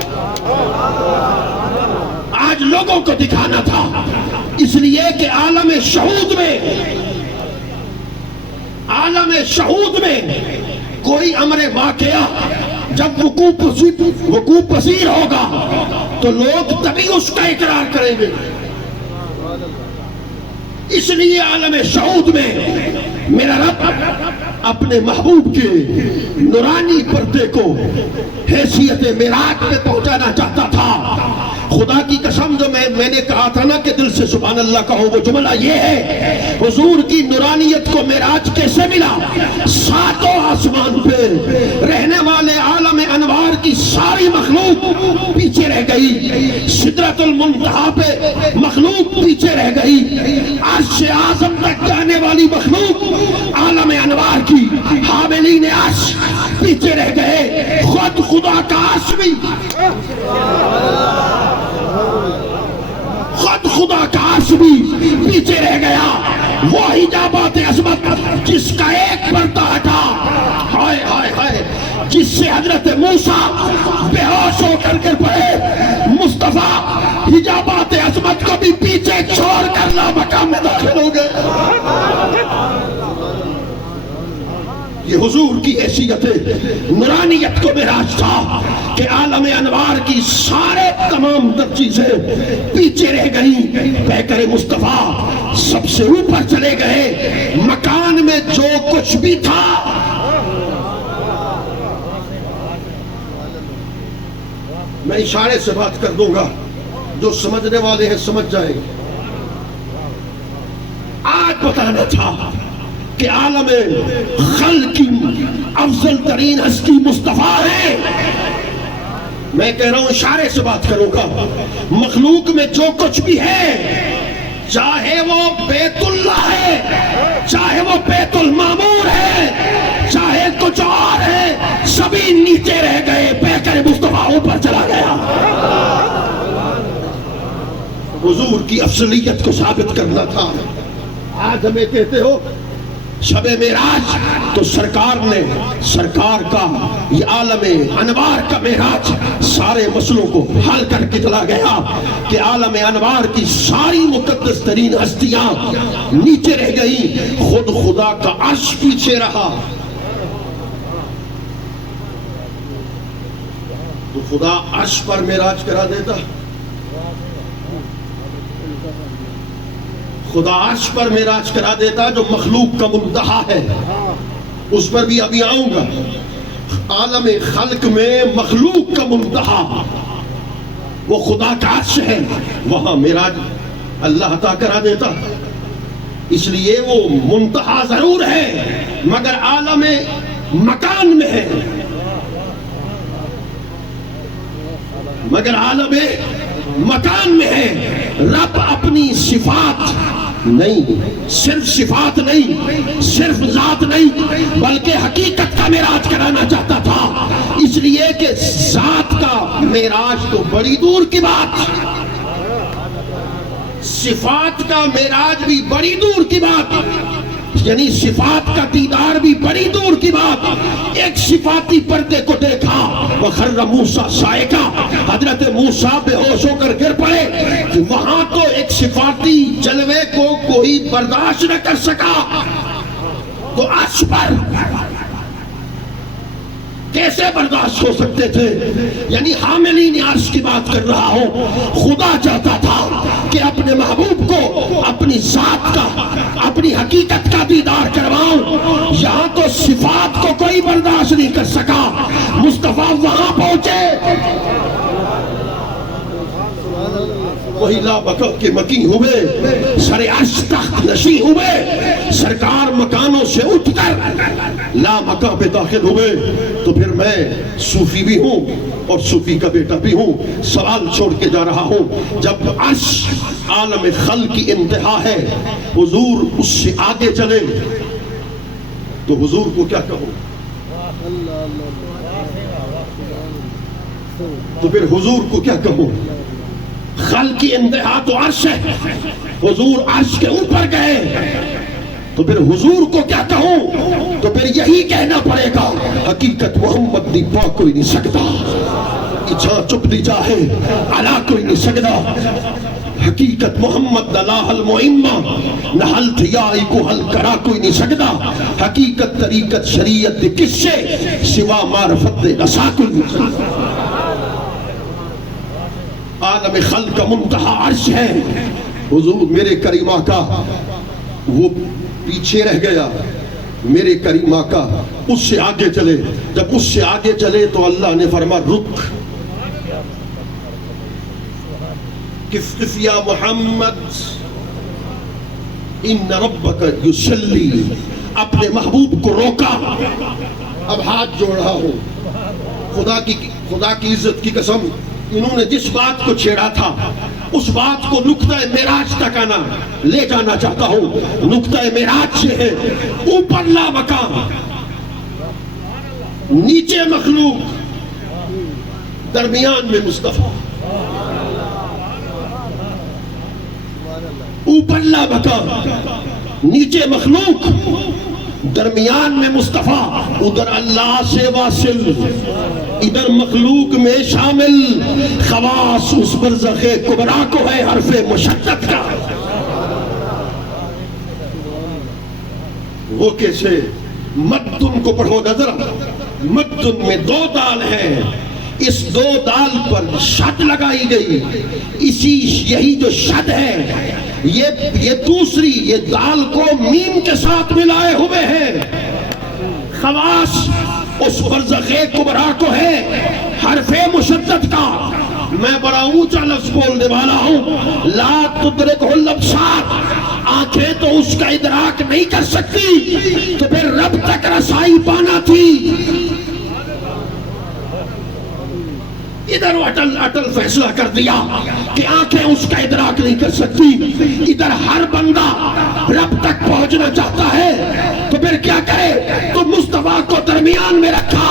آج لوگوں کو دکھانا تھا، اس لیے کہ عالم شہود میں، عالم شہود میں کوئی امر واقعہ جب وقوع پذیر ہوگا تو لوگ تبھی اس کا اقرار کریں گے۔ اس لیے عالم شہود میں میرا رب اپنے محبوب کے نورانی پردے کو حیثیت معراج پہ پہنچانا چاہتا تھا۔ خدا کی قسم جو میں نے کہا تھا نا کہ دل سے سبحان اللہ کہو، وہ جملہ یہ ہے، حضور کی نورانیت کو معراج کیسے ملا؟ ساتوں آسمان پہ رہنے والے عالم انوار کی ساری مخلوق پیچھے رہ گئی، سدرۃ المنتہا پہ مخلوق پیچھے رہ گئی، عرش اعظم تک جانے والی مخلوق عالم انوار کی حاملین عرش پیچھے رہ گئے، خود خدا کا عرش بھی، خود خدا کا عرش بھی پیچھے رہ گیا۔ وہ حجابات عظمت جس کا ایک پردہ ہٹا، ہائے ہائے ہائے، جس سے حضرت موسیٰ بے ہوش ہو کر گر پڑے، مصطفیٰ حجابات عظمت کو بھی پیچھے چھوڑ کر لا مقام میں داخل ہو گئے۔ یہ حضور کی حیثیت نورانیت کو معراج تھا کہ عالم انوار کی سارے تمام در چیزیں پیچھے رہ گئیں، پیکر مصطفیٰ سب سے اوپر چلے گئے۔ مکان میں جو کچھ بھی تھا میں اشارے سے بات کر دوں گا، جو سمجھنے والے ہیں سمجھ جائیں گے۔ آج بتانا تھا کہ عالم خلق کی افضل ترین ہستی مصطفیٰ ہے۔ میں کہہ رہا ہوں اشارے سے بات کروں گا، مخلوق میں جو کچھ بھی ہے، چاہے وہ بیت اللہ ہے، چاہے وہ بیت المعمور ہے، چاہے کچھ اور ہے، سبھی نیچے رہ گئے، پیکر مصطفیٰ اوپر چلا گیا۔ حضور کی افضلیت کو ثابت کرنا تھا۔ آج ہمیں کہتے ہو شب معراج تو سرکار نے سرکار کا یہ عالم انوار کا معراج سارے مسئلوں کو حل کر کے چلا گیا کہ عالم انوار کی ساری مقدس ترین ہستیاں نیچے رہ گئیں، خود خدا کا عرش پیچھے رہا۔ تو خدا عرش پر معراج کرا دیتا، خدا عرش پر معراج کرا دیتا جو مخلوق کا منتہا ہے، اس پر بھی ابھی آؤں گا۔ عالم خلق میں مخلوق کا منتہا وہ خدا کا عرش ہے، وہاں معراج اللہ عطا کرا دیتا۔ اس لیے وہ منتہا ضرور ہے مگر عالم مکان میں ہے، مگر عالم مکان میں ہے۔ رب اپنی صفات نہیں، صرف صفات نہیں، صرف ذات نہیں، بلکہ حقیقت کا معراج کرانا چاہتا تھا، اس لیے کہ ذات کا معراج تو بڑی دور کی بات، صفات کا معراج بھی بڑی دور کی بات، یعنی صفات کا دیدار بھی بڑی دور کی بات۔ ایک صفاتی پردے کو دیکھا، وَخَرَّ مُوسَىٰ صَاعِقًا، حضرت موسیٰ بے ہوش ہو کر گر پڑے۔ وہاں تو ایک صفاتی جلوے کو کوئی برداشت نہ کر سکا، تو عرش پر کیسے برداشت ہو سکتے تھے؟ یعنی حاملین عرش کی بات کر رہا ہوں۔ خدا چاہتا تھا کہ اپنے محبوب کو اپنی ذات کا، اپنی حقیقت کا دیدار کرواؤں، یہاں تو صفات کو کوئی برداشت نہیں کر سکا۔ مصطفیٰ وہاں پہنچے، وہی لا بکا کے مکی ہوئے، سر عرش تخت نشی ہوئے، سرکار مکانوں سے اٹھ کر لا مکا پہ داخل ہوئے۔ تو پھر میں صوفی بھی ہوں اور صوفی کا بیٹا بھی ہوں، سوال چھوڑ کے جا رہا ہوں، جب عرش عالم خلق کی انتہا ہے، حضور اس سے آگے چلے تو حضور کو کیا کہوں؟ تو پھر حضور کو کیا کہوں؟ خلق کی انتہا تو عرش ہے، حضور عرش کے اوپر گئے تو پھر حضور کو کیا کہوں؟ تو پھر یہی کہنا پڑے گا، حقیقت محمد دی پا کوئی نہیں سکتا، جہاں چپ دی جاہے علا کوئی نہیں سکتا، حقیقت محمد دلاہ المعمہ نحل تھیائی کو حل کرا کوئی نہیں سکتا، حقیقت طریقت شریعت کس سے سوا معرفت نسا کوئی نہیں سکتا۔ عالم خلق کا منتہا عرش ہے، حضور میرے کریم آقا وہ پیچھے رہ گیا، میرے کریم آقا اس سے آگے چلے، جب اس سے آگے چلے تو اللہ نے فرما رک، قف یا محمد ان ربک یصلی، اپنے محبوب کو روکا۔ اب ہاتھ جوڑ رہا ہوں، خدا کی عزت کی قسم، انہوں نے جس بات کو چھیڑا تھا اس بات کو نقطہ معراج تک آنا لے جانا چاہتا ہوں۔ نقطہ معراج سے ہے اوپر لا مکان، نیچے مخلوق، درمیان میں مصطفیٰ۔ اوپر لا مکان، نیچے مخلوق، درمیان میں مصطفیٰ، ادھر اللہ سے واصل، ادھر مخلوق میں شامل، خواص اس برزخ کبریٰ کو ہے حرف مشدد کا۔ وہ کیسے؟ مدن کو پڑھو نظر، مدن میں دو دال ہیں، اس دو دال پر شد لگائی گئی، یہی جو شد ہے یہ دوسری یہ دال کو میم کے ساتھ ملائے ہوئے ہیں۔ خواص اس برزخ کبریٰ کو ہے حرف مشدد کا۔ میں بڑا اونچا لفظ بولنے والا ہوں، لا تدرکہ الابصار، آنکھیں تو اس کا ادراک نہیں کر سکتی، تو پھر رب تک رسائی پانا تھی۔ ادھر اٹل فیصلہ کر دیا کہ آنکھیں اس کا ادراک نہیں کر سکتی، ادھر ہر بندہ رب تک پہنچنا چاہتا ہے، تو پھر کیا کرے؟ تو مصطفیٰ کو درمیان میں رکھا،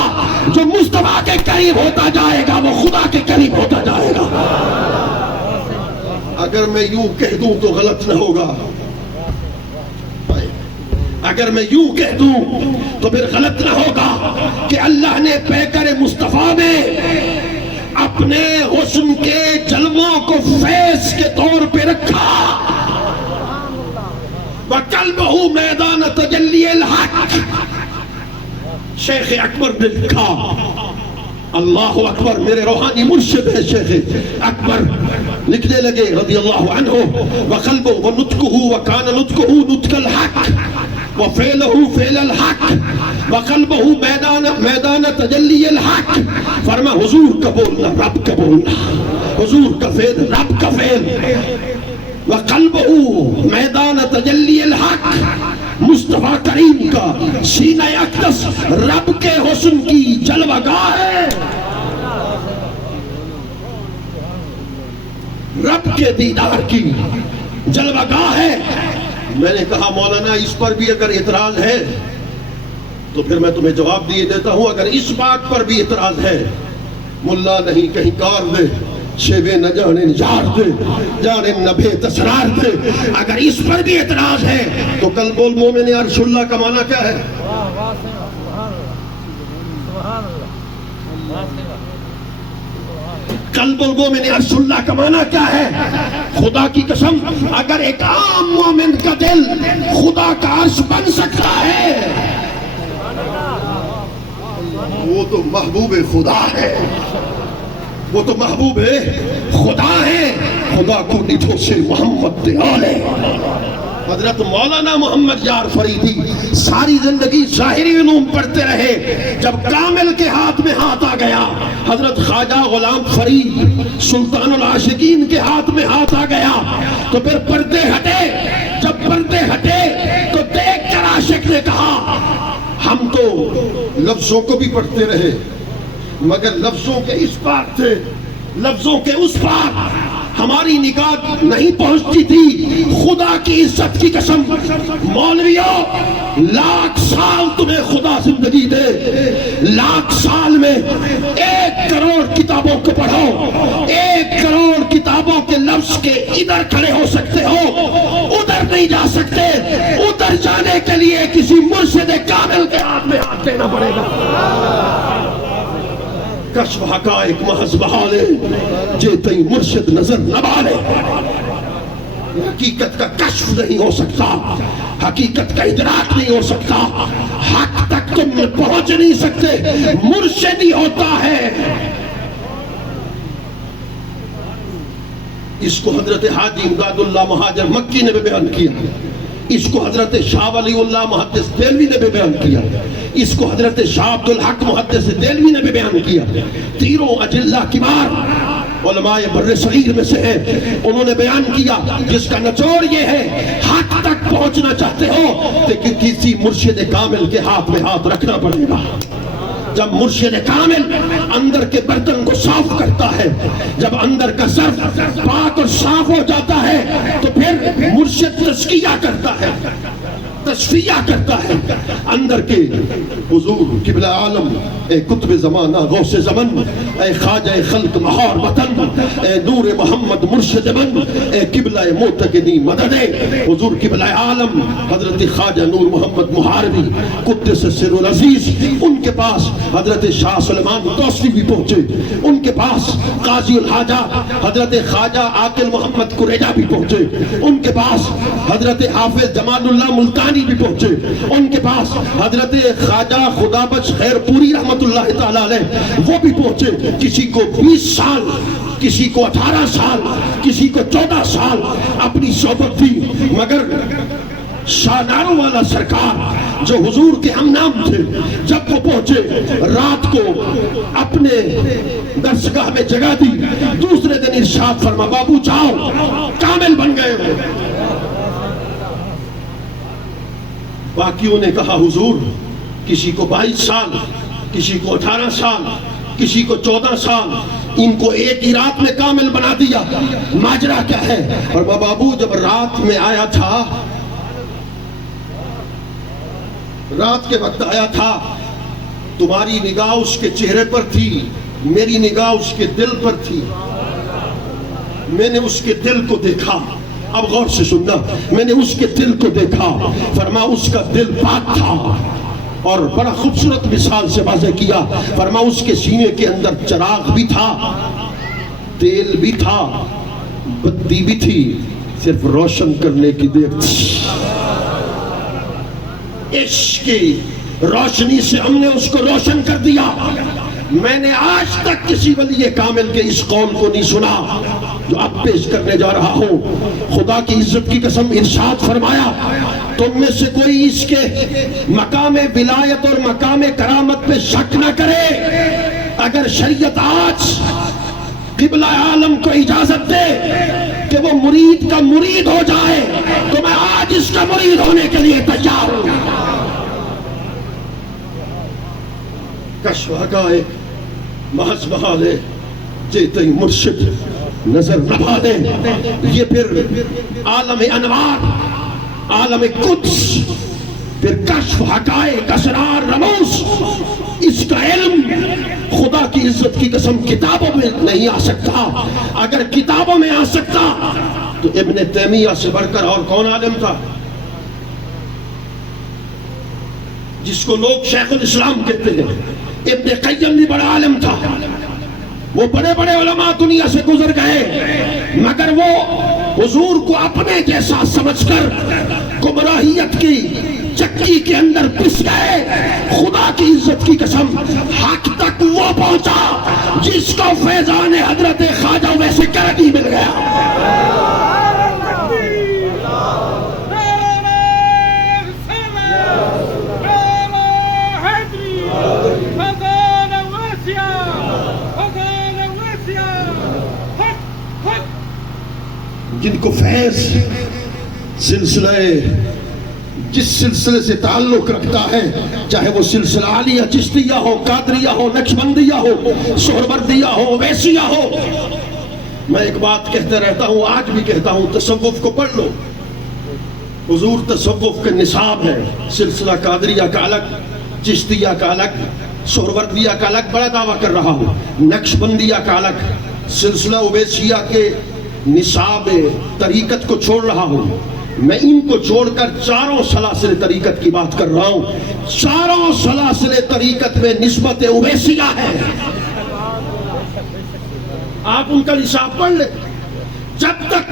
جو مصطفیٰ کے قریب ہوتا جائے گا وہ خدا کے قریب ہوتا جائے گا۔ اگر میں یوں کہہ دوں تو غلط نہ ہوگا، اگر میں یوں کہہ دوں تو پھر غلط نہ ہوگا کہ اللہ نے پیکر مصطفیٰ میں اپنے حسن کے جلووں کو فیض کے طور پہ رکھا. وَقَلْبُهُ میدان تجلی الحق. شیخ اکبر نے لکھا, اللہ اکبر, میرے روحانی مرشد ہے شیخ اکبر, لکھنے لگے رضی اللہ عنہ, وَقَلْبُهُ وَنُطْقُهُ وَكَانَ نُطْقُهُ نُطْقَ الْحَقِّ وَفِعْلُهُ فِعْلَ الْحَقِّ وَقَلْبُهُ میدان تجلی الحق. فرما حضور کا بولنا رب کا بولنا, حضور کا فعل رب کا فعل. وَقَلْبُهُ میدان تجلی الحق, مصطفیٰ کریم کا سینہ اقدس رب کے حسن کی جلوہ گاہ ہے, رب کے دیدار کی جلوہ گاہ ہے. میں نے کہا مولانا اس پر بھی اگر اعتراض ہے تو پھر میں تمہیں جواب دیے دیتا ہوں. اگر اس بات پر بھی اعتراض ہے, ملا نہیں کہیں کار دے, شیوے نہ جانے یار دے, جانے نہ بھیت اسرار دے, اگر اس پر بھی اعتراض ہے تو قلب المومن عرش اللہ کا معنی کیا ہے؟ قلب المومن عرش اللہ کا معنی کیا ہے؟ خدا کی قسم اگر ایک عام مومن کا دل خدا کا عرش بن سکتا ہے وہ تو محبوب خدا ہے, وہ تو محبوب خدا ہے. خدا کو نتھو سے محمد دے آلے. حضرت مولانا محمد یار فریدی ساری زندگی ظاہری علوم پڑھتے رہے, جب کامل کے ہاتھ میں ہاتھ آ گیا, حضرت خواجہ غلام فرید سلطان العاشقین کے ہاتھ میں ہاتھ آ گیا تو پھر پردے ہٹے. جب پردے ہٹے تو دیکھ کر عاشق نے کہا ہم تو لفظوں کو بھی پڑھتے رہے مگر لفظوں کے اس پار تھے, لفظوں کے اس پار ہماری نگاہ نہیں پہنچتی تھی. خدا کی عزت کی قسم مولویوں, لاکھ سال تمہیں خدا زندگی دے, لاکھ سال میں 1 کروڑ کتابوں کو پڑھو, 1 کروڑ کتابوں کے لفظ کے ادھر کھڑے ہو سکتے ہو, ادھر نہیں جا سکتے. ادھر جانے کے لیے کسی مرشد کامل کے ہاتھ میں ہاتھ دینا پڑے گا. کشف حقائق محض بحالے جے تئی مرشد نظر نہ بالے. حقیقت کا کشف نہیں ہو سکتا, حقیقت کا ادراک نہیں ہو سکتا, حق تک تم پہنچ نہیں سکتے, مرشد ہی ہوتا ہے. اس کو حضرت حاجی امداد اللہ مہاجر مکی نے بھی بیان کیا, اس کو حضرت شاہ ولی اللہ محدث دہلوی نے بھی بیان کیا, اس کو حضرت شاہ عبد الحق محدث دہلوی نے بھی بیان کیا. تیروں اجلہ کبار علماء بر صغیر میں سے ہیں, انہوں نے بیان کیا. جس کا نچوڑ یہ ہے حق تک پہنچنا چاہتے ہو کہ کسی مرشد کامل کے ہاتھ میں ہاتھ رکھنا پڑے گا. جب مرشد کامل اندر کے برتن کو صاف کرتا ہے, جب اندر کا ظرف پاک اور صاف ہو جاتا ہے تو پھر مرشد تزکیہ کرتا ہے, تصفیہ کرتا ہے. اندر کے حضور قبلہ عالم, اے قطب زمانہ غوث زمن, اے خواجہ خلق مہار وطن, اے نور محمد مرشد من, اے قبلہ معتقدی مدد, حضور قبلہ عالم حضرت خواجہ نور محمد محاربی قدس سر العزیز, ان کے پاس حضرت شاہ سلمان توسوی بھی پہنچے, ان کے پاس قاضی الحاجہ حضرت خواجہ عاقل محمد قریجہ بھی پہنچے, ان کے پاس حضرت حافظ جمال اللہ ملتانی بھی پہنچے, ان کے پاس حضرت خواجہ خدا بخش خیر پوری رحمت اللہ تعالیٰ علیہ وہ بھی پہنچے. کسی کو 20 سال, کسی کو 18 سال, کسی کو 14 سال اپنی صحبت دی, مگر شاہناروں والا سرکار جو حضور کے ہم نام تھے جب وہ پہنچے رات کو اپنے درسگاہ میں جگہ دی, دوسرے دن ارشاد فرما بابو جاؤ کامل بن گئے ہو. باقیوں نے کہا حضور کسی کو 22 سال, کسی کو 18 سال, کسی کو 14 سال, ان کو ایک ہی رات میں کامل بنا دیا, ماجرا کیا ہے؟ اور بابو جب رات میں آیا تھا, رات کے وقت آیا تھا, تمہاری نگاہ اس کے چہرے پر تھی, میری نگاہ اس کے دل پر تھی, میں نے اس کے دل کو دیکھا, اب غور سے سننا، میں نے اس کے دل کو دیکھا، فرما اس کا دل پاک تھا، اور بڑا خوبصورت مثال سے واضح کیا، فرما اس کے سینے کے اندر چراغ بھی تھا، تیل بھی تھا، بتی بھی تھی، صرف روشن کرنے کی دیر تھی۔ عشق کی روشنی سے ہم نے اس کو روشن کر دیا۔ میں نے آج تک کسی ولی کامل کے اس قول کو نہیں سنا جو اب پیش کرنے جا رہا ہوں۔ خدا کی عزت کی قسم ارشاد فرمایا، تم میں سے کوئی اس کے مقام ولایت اور مقام کرامت پہ شک نہ کرے۔ اگر شریعت آج قبلہ عالم کو اجازت دے کہ وہ مرید کا مرید ہو جائے تو میں آج اس کا مرید ہونے کے لیے تیار ہوں۔ کشف حقائق محض بحالے جیتے مرشد نظر نبھا دے، یہ پھر عالم انوار، عالم قدس، پھر کشف حقائق، اسرار، رموز، اس کا علم خدا کی عزت کی قسم کتابوں میں نہیں آ سکتا۔ اگر کتابوں میں آ سکتا تو ابن تیمیہ سے بڑھ کر اور کون عالم تھا جس کو لوگ شیخ الاسلام کہتے ہیں؟ ابن قیم بھی بڑا عالم تھا، وہ بڑے بڑے علماء دنیا سے گزر گئے، مگر وہ حضور کو اپنے جیسا سمجھ کر گمراہیت کی چکی کے اندر پس گئے۔ خدا کی عزت کی قسم حق تک وہ پہنچا جس کو فیضان حضرت خواجہ ویسے کرنی مل گیا۔ جن کو فیض سلسلہ جس سلسلے سے تعلق رکھتا ہے، چاہے وہ سلسلہ عالیہ چشتیہ ہو، قادریہ ہو، نقشبندیہ ہو، سہروردیہ ہو، ویسیہ ہو، میں ایک بات کہتے رہتا ہوں، آج بھی کہتا ہوں، تصوف کو پڑھ لو۔ حضور تصوف کا نصاب ہے، سلسلہ قادریہ کا الگ، چشتیہ کا الگ، سہروردیہ کا الگ بڑا دعویٰ کر رہا ہوں، نقشبندیہ کا الگ، سلسلہ اویسیہ کے نصاب طریقت کو چھوڑ رہا ہوں۔ میں ان کو چھوڑ کر چاروں سلاسل طریقت کی بات کر رہا ہوں۔ چاروں سلاسل طریقت میں نسبت اویسیہ ہے، آپ ان کا نصاب پڑھ لیں۔ جب تک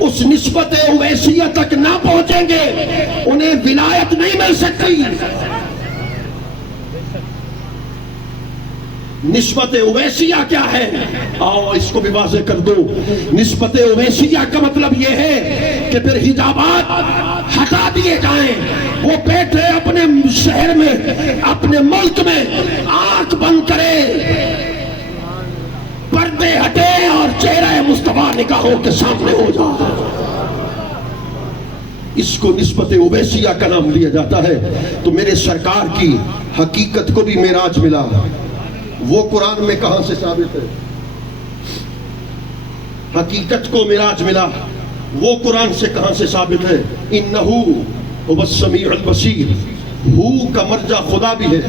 اس نسبت اویسیہ تک نہ پہنچیں گے انہیں ولایت نہیں مل سکتی۔ نسبت اویسیہ کیا ہے؟ آؤ اس کو بھی واضح کر دو۔ نسبت اویسیہ کا مطلب یہ ہے کہ پھر حجابات ہٹا دیے جائیں، وہ بیٹھے اپنے شہر میں، اپنے ملک میں، آنکھ بند کرے، پردے ہٹے اور چہرہ مصطفیٰ نگاہوں کے سامنے ہو جائے۔ اس کو نسبت اویسیہ کا نام دیا جاتا ہے۔ تو میرے سرکار کی حقیقت کو بھی معراج ملا، وہ قرآن میں کہاں سے ثابت ہے؟ حقیقت کو معراج ملا، وہ قرآن سے کہاں سے ثابت ہے؟ انہو هو السمیع البصیر، ہو کا مرجع خدا بھی ہے،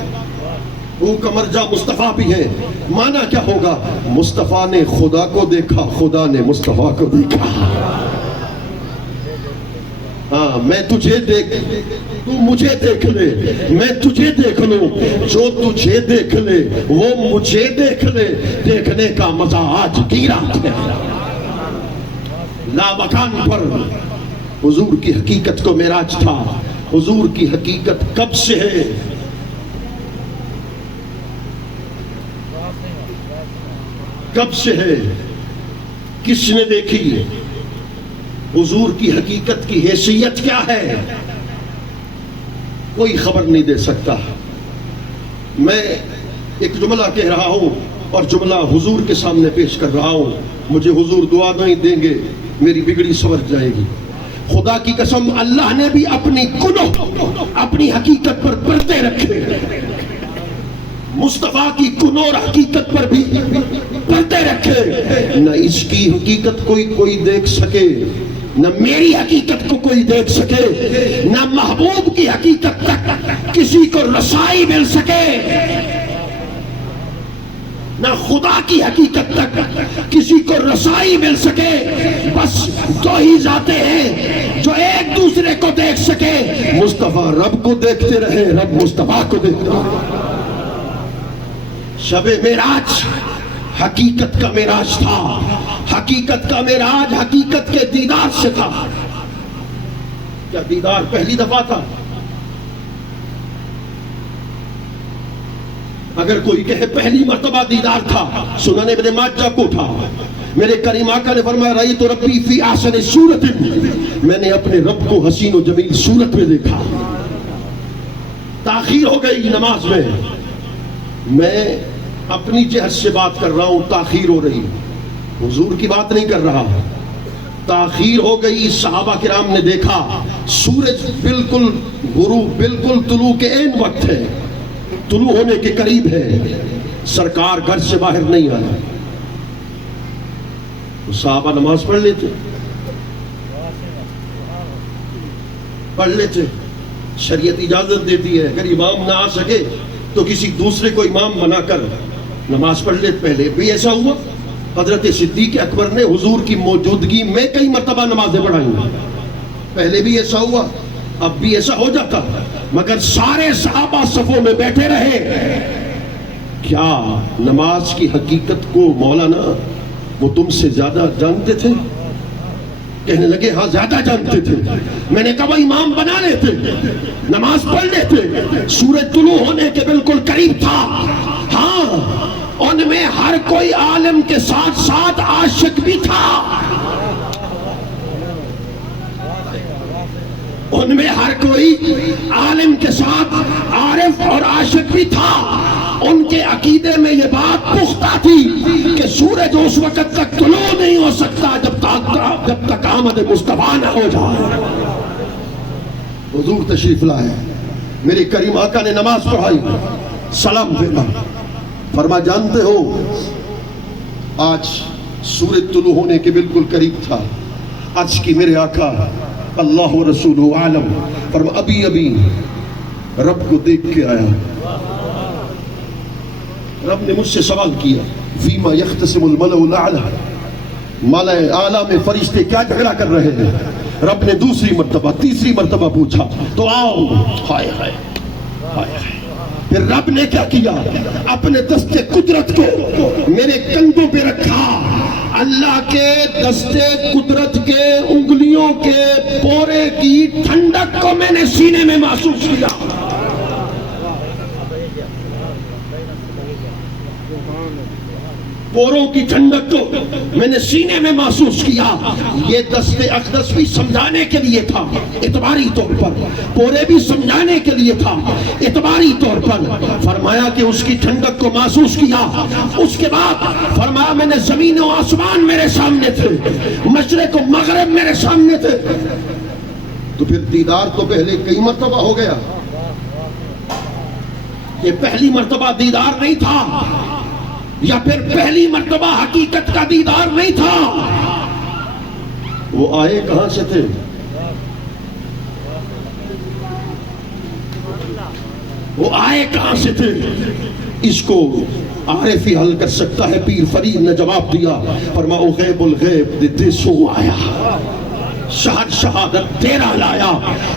ہو کا مرجع مصطفیٰ بھی ہے۔ معنی کیا ہوگا؟ مصطفیٰ نے خدا کو دیکھا، خدا نے مصطفیٰ کو دیکھا۔ ہاں، میں تجھے دیکھ، تو مجھے دیکھ لے، میں تجھے دیکھ لوں، جو تجھے دیکھ لے وہ مجھے دیکھ لے، دیکھنے کا مزہ آج کی رات ہے۔ لا مکان پر حضور کی حقیقت کو معراج تھا۔ حضور کی حقیقت کب سے ہے؟ کب سے ہے؟ کس نے دیکھی؟ حضور کی حقیقت کی حیثیت کیا ہے؟ کوئی خبر نہیں دے سکتا۔ میں ایک جملہ کہہ رہا ہوں اور جملہ حضور کے سامنے پیش کر رہا ہوں، مجھے حضور دعا نہیں دیں گے، میری بگڑی سنور جائے گی۔ خدا کی قسم اللہ نے بھی اپنی کنو، اپنی حقیقت پر پردے رکھے، مصطفیٰ کی کنو اور حقیقت پر بھی پردے رکھے۔ نہ اس کی حقیقت کوئی دیکھ سکے، نہ میری حقیقت کو کوئی دیکھ سکے، نہ محبوب کی حقیقت تک کسی کو رسائی مل سکے۔ نہ خدا کی حقیقت تک کسی کو رسائی مل سکے. بس دو ہی ذاتیں ہیں جو ایک دوسرے کو دیکھ سکے. مصطفیٰ رب کو دیکھتے رہے, رب مصطفیٰ کو دیکھتے رہے. شب معراج حقیقت کا معراج تھا. حقیقت کا معراج حقیقت کے دیدار سے تھا. کیا دیدار پہلی دفعہ تھا؟ اگر کوئی کہے پہلی مرتبہ دیدار تھا, سنن ابن ماجہ کو تھا. میرے کریم آقا نے فرمایا رأیت ربی فی احسن صورت, میں نے اپنے رب کو حسین و جمیل صورت میں دیکھا. تاخیر ہو گئی نماز میں اپنی جہت سے بات کر رہا ہوں, تاخیر ہو رہی, حضور کی بات نہیں کر رہا. تاخیر ہو گئی. صحابہ کرام نے دیکھا سورج بالکل غروب, بالکل طلوع کے عین وقت ہے, طلوع ہونے کے قریب ہے. سرکار گھر سے باہر نہیں آیا. صحابہ نماز پڑھ لیتے, شریعت اجازت دیتی ہے اگر امام نہ آ سکے تو کسی دوسرے کو امام بنا کر نماز پڑھ لیتے. پہلے بھی ایسا ہوا, حضرت صدیق اکبر نے حضور کی موجودگی میں کئی مرتبہ نمازیں پڑھائیں. پہلے بھی ایسا ہوا, اب بھی ایسا ہو جاتا, مگر سارے صحابہ صفوں میں بیٹھے رہے. کیا نماز کی حقیقت کو مولانا وہ تم سے زیادہ جانتے تھے؟ کہنے لگے ہاں زیادہ جانتے تھے. میں نے کہا امام بنا لیتے, نماز پڑھ لیتے. سورج طلوع ہونے کے بالکل قریب تھا. ہاں ان میں ہر کوئی عالم کے ساتھ ساتھ عاشق بھی تھا. ان میں ہر کوئی عالم کے ساتھ عارف اور عاشق بھی تھا. ان کے عقیدے میں یہ بات پختہ تھی کہ سورج اس وقت تک طلوع نہیں ہو سکتا جب تک آمد مصطفیٰ نہ ہو جائے. حضور تشریف لائے, میرے کریم آقا نے نماز پڑھائی, سلام پھیرا, فرما جانتے ہو آج سورج طلوع ہونے کے بالکل قریب تھا. آج کی میرے آقا اللہ و رسول عالم فرما ابھی رب کو دیکھ کے آیا. رب نے مجھ سے سوال کیا فیما یختصم الملأ الاعلی, ملأ اعلیٰ میں فرشتے کیا جھگڑا کر رہے ہیں؟ رب نے دوسری مرتبہ تیسری مرتبہ پوچھا تو آؤ. ہائے ہائے ہائے ہائے. پھر رب نے کیا کیا؟ اپنے دست قدرت کو میرے کندھوں پہ رکھا. اللہ کے دست قدرت کے انگلیوں کے پورے کی ٹھنڈک کو میں نے سینے میں محسوس کیا. پوروں کی ٹھنڈک کو میں نے سینے میں محسوس کیا. یہ دست اقدس بھی سمجھانے کے لیے تھا اعتباری طور پر, پورے بھی سمجھانے کے لیے تھا اعتباری طور پر. فرمایا کہ اس کی ٹھنڈک کو محسوس کیا. اس کے بعد فرمایا میں نے زمین و آسمان میرے سامنے تھے, مشرق و مغرب میرے سامنے تھے. تو پھر دیدار تو پہلے کئی مرتبہ ہو گیا. یہ پہلی مرتبہ دیدار نہیں تھا, یا پھر پہلی مرتبہ حقیقت کا دیدار نہیں تھا. وہ آئے کہاں سے تھے؟ وہ آئے کہاں سے تھے؟ اس کو عارف ہی حل کر سکتا ہے. پیر فرید نے جواب دیا, فرمایا غیب الغیب دے سو آیا, شہر شہادت تیرا لایا.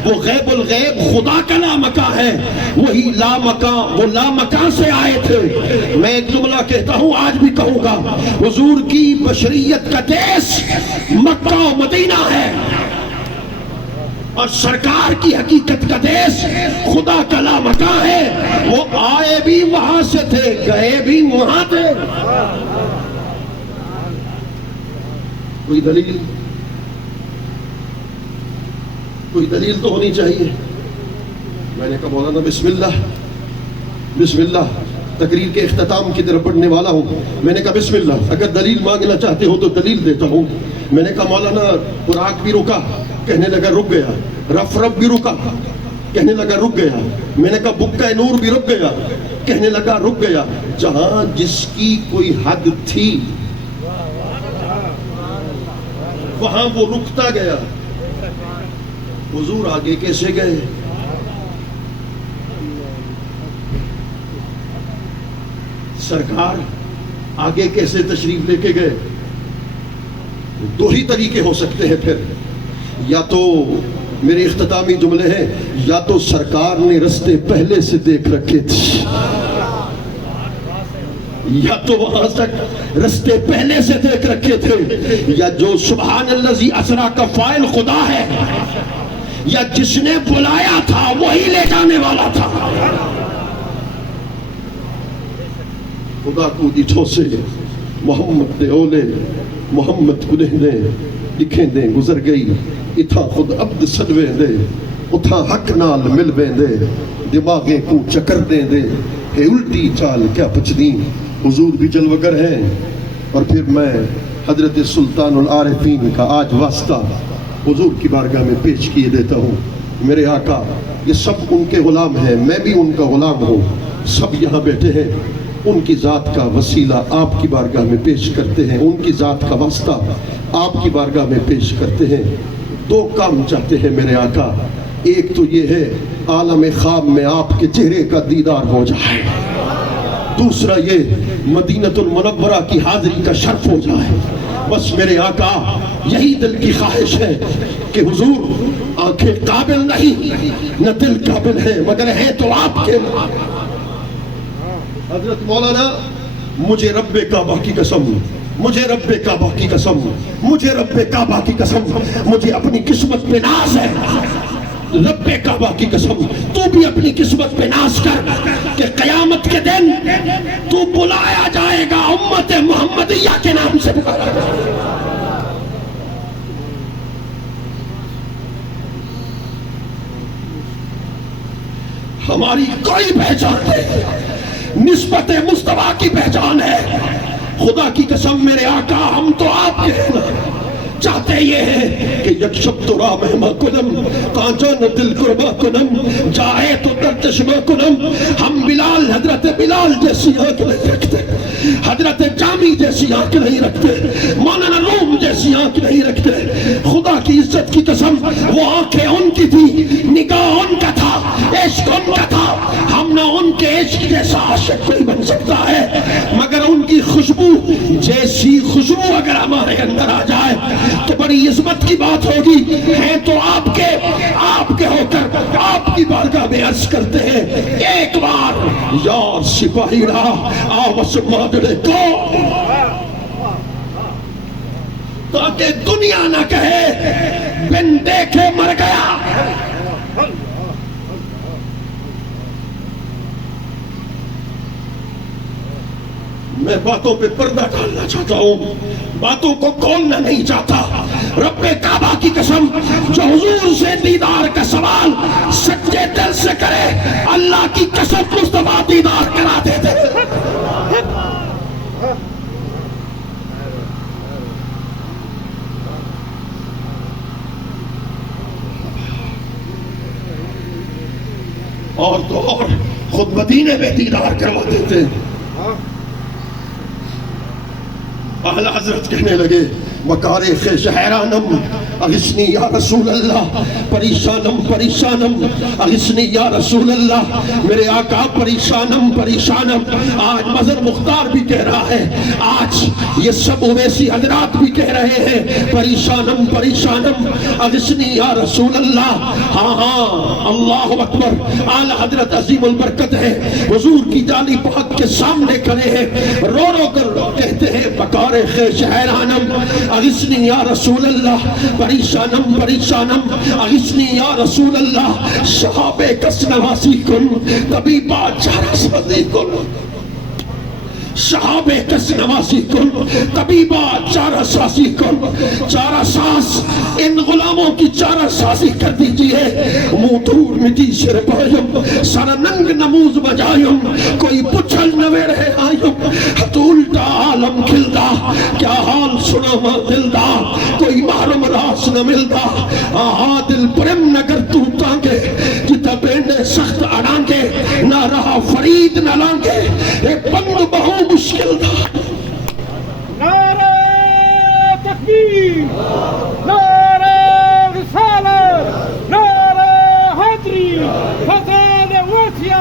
وہ غیب الغیب خدا کا لامکاں ہے, وہی لامکاں وہ لامکاں سے آئے تھے. میں ایک جملہ کہتا ہوں آج بھی کہوں گا, حضور کی بشریت کا دیش مکہ و مدینہ ہے, اور سرکار کی حقیقت کا دیش خدا کا لامکاں ہے. وہ آئے بھی وہاں سے تھے, گئے بھی وہاں تھے. کوئی دلیل تو ہونی چاہیے. میں نے کہا مولانا بسم اللہ تقریر کے اختتام کی طرف بڑھنے والا ہوں. میں نے کہا بسم اللہ, اگر دلیل مانگنا چاہتے ہو تو دلیل دیتا ہوں. میں نے کہا مولانا براق بھی رکا, کہنے لگا رک گیا. رف بھی رکا, کہنے لگا رک گیا. میں نے کہا بکہ نور بھی رک گیا, کہنے لگا رک گیا. جہاں جس کی کوئی حد تھی وہاں وہ رکتا گیا. حضور آگے کیسے گئے؟ سرکار آگے کیسے تشریف لے کے گئے؟ دو ہی طریقے ہو سکتے ہیں پھر، یا تو میرے اختتامی جملے ہیں، یا تو سرکار نے رستے پہلے سے دیکھ رکھے تھے، یا تو وہاں تک رستے پہلے سے دیکھ رکھے تھے، یا جو سبحان الذی اسریٰ کا فاعل خدا ہے، یا جس نے بلایا تھا وہی لے جانے والا تھا۔ خدا کو دیٹھوں سے محمد دے اولے محمد کو دے لکھیں دیں گزر گئی، اتھا خود عبد سدوے دے، اتھا حق نال ملوے دے، دماغیں کو چکر دیں دے، ہے الٹی چال کیا پچدیں، حضور بھی جلوگر ہیں۔ اور پھر میں حضرت سلطان العارفین کا آج واسطہ حضور کی بارگاہ میں پیش کیے دیتا ہوں۔ میرے آقا یہ سب ان کے غلام ہیں، میں بھی ان کا غلام ہوں، سب یہاں بیٹھے ہیں، ان کی ذات کا وسیلہ آپ کی بارگاہ میں پیش کرتے ہیں، ان کی ذات کا واسطہ آپ کی بارگاہ میں پیش کرتے ہیں۔ دو کام چاہتے ہیں میرے آقا، ایک تو یہ ہے عالم خواب میں آپ کے چہرے کا دیدار ہو جائے، دوسرا یہ مدینہ المنورہ کی حاضری کا شرف ہو جائے۔ بس میرے آقا یہی دل کی خواہش ہے کہ حضور آنکھیں قابل نہیں نہ دل قابل ہے، مگر ہے تو آپ کے۔ حضرت مولانا مجھے رب کعبہ کی قسم، مجھے رب کعبہ کی قسم، مجھے رب کعبہ کی قسم، مجھے اپنی قسمت پہ ناز ہے، رب کعبہ کی قسم تو بھی اپنی قسمت پہ ناز کر کہ قیامت کے دن تو بلایا جائے گا، امت محمدیہ کے نام سے بلایا جائے گا۔ ہماری کوئی پہچان نہیں، نسبت مصطفیٰ کی پہچان ہے۔ خدا کی قسم میرے آقا ہم تو آپ کے ہیں، چاہتے یہ ہے کہ یک شب تو راہ مہمہ کنم، کانچان دل قربہ کنم، جائے تو در چشمہ کنم۔ ہم بلال حضرت بلال جیسی آنکھ نہیں رکھتے، حضرت جامی جیسی آنکھ نہیں رکھتے، مولانا روم جیسی آنکھ نہیں رکھتے۔ خدا کی عزت کی قسم وہ آنکھیں ان کی تھی، نگاہ ان کا تھا، عشق ان کا تھا۔ ہم نہ ان کے عشق جیسا عاشق کوئی بن سکتا ہے، مگر ان کی خوشبو جیسی خوشبو اگر ہمارے اندر آ جائے تو بڑی عظمت کی بات ہوگی۔ ہیں تو آپ کے ہو کر آپ کی بارگاہ میں عرض کرتے ہیں، ایک بار یار سپاہی راہ آوس مادرے کو، تاکہ دنیا نہ کہے بن دیکھے مر گیا۔ میں باتوں پہ پردہ ڈالنا چاہتا ہوں، باتوں کو کھولنا نہیں چاہتا۔ رب کعبہ کی قسم جو حضور سے دیدار کا سوال سچے دل سے کرے، اللہ کی قسم مصطفیٰ دیدار کرا دیتے۔ اور تو اور خود مدینے میں دیدار کروا دیتے۔ اعلی حضرت کہنے لگے مکارخ شہرانم اغثنی یا رسول اللہ، پریشانم پریشانم اغثنی یا رسول اللہ، میرے آقا پریشانم پریشانم۔ آج مظہر مختار بھی کہہ رہا ہے، آج یہ سب اویسی حضرات بھی کہہ رہے ہیں پریشانم پریشانم اغثنی یا رسول اللہ۔ ہاں ہاں اللہ اکبر، اعلی حضرت عظیم البرکت ہے، حضور کی جالی پاک کے سامنے کھڑے ہیں، رو رو کر کہتے ہیں مکارخ شہرانم اغثنی یا رسول اللہ، پریشانم پریشانم اغثنی یا رسول اللہ، شہاب کس نواسی کن طبیبہ چارہ سازی کن، شہاب کس نواسی کن طبیبہ چارہ سازی کن۔ چارہ ساز ان غلاموں کی چارہ سازی کر دیجئے، منہ دور مٹی شر پایم، سر ننگ نموز بجایم، کوئی پچھل نویرے آئیم، ہتو الٹا عالم کھلدا، کیا حال سنا ما دلدا، کوئی محرم راس نہ ملدا، آہا دل پرم نگر تو تانگے، جتا بینے سخت اڑانگے، نہ رہا فرید نہ لانگے، اے بند بہو مشکل دا۔ نعرہ تکبیر، نعرہ رسالت، نعرہ حیدری، فضائل وسیع۔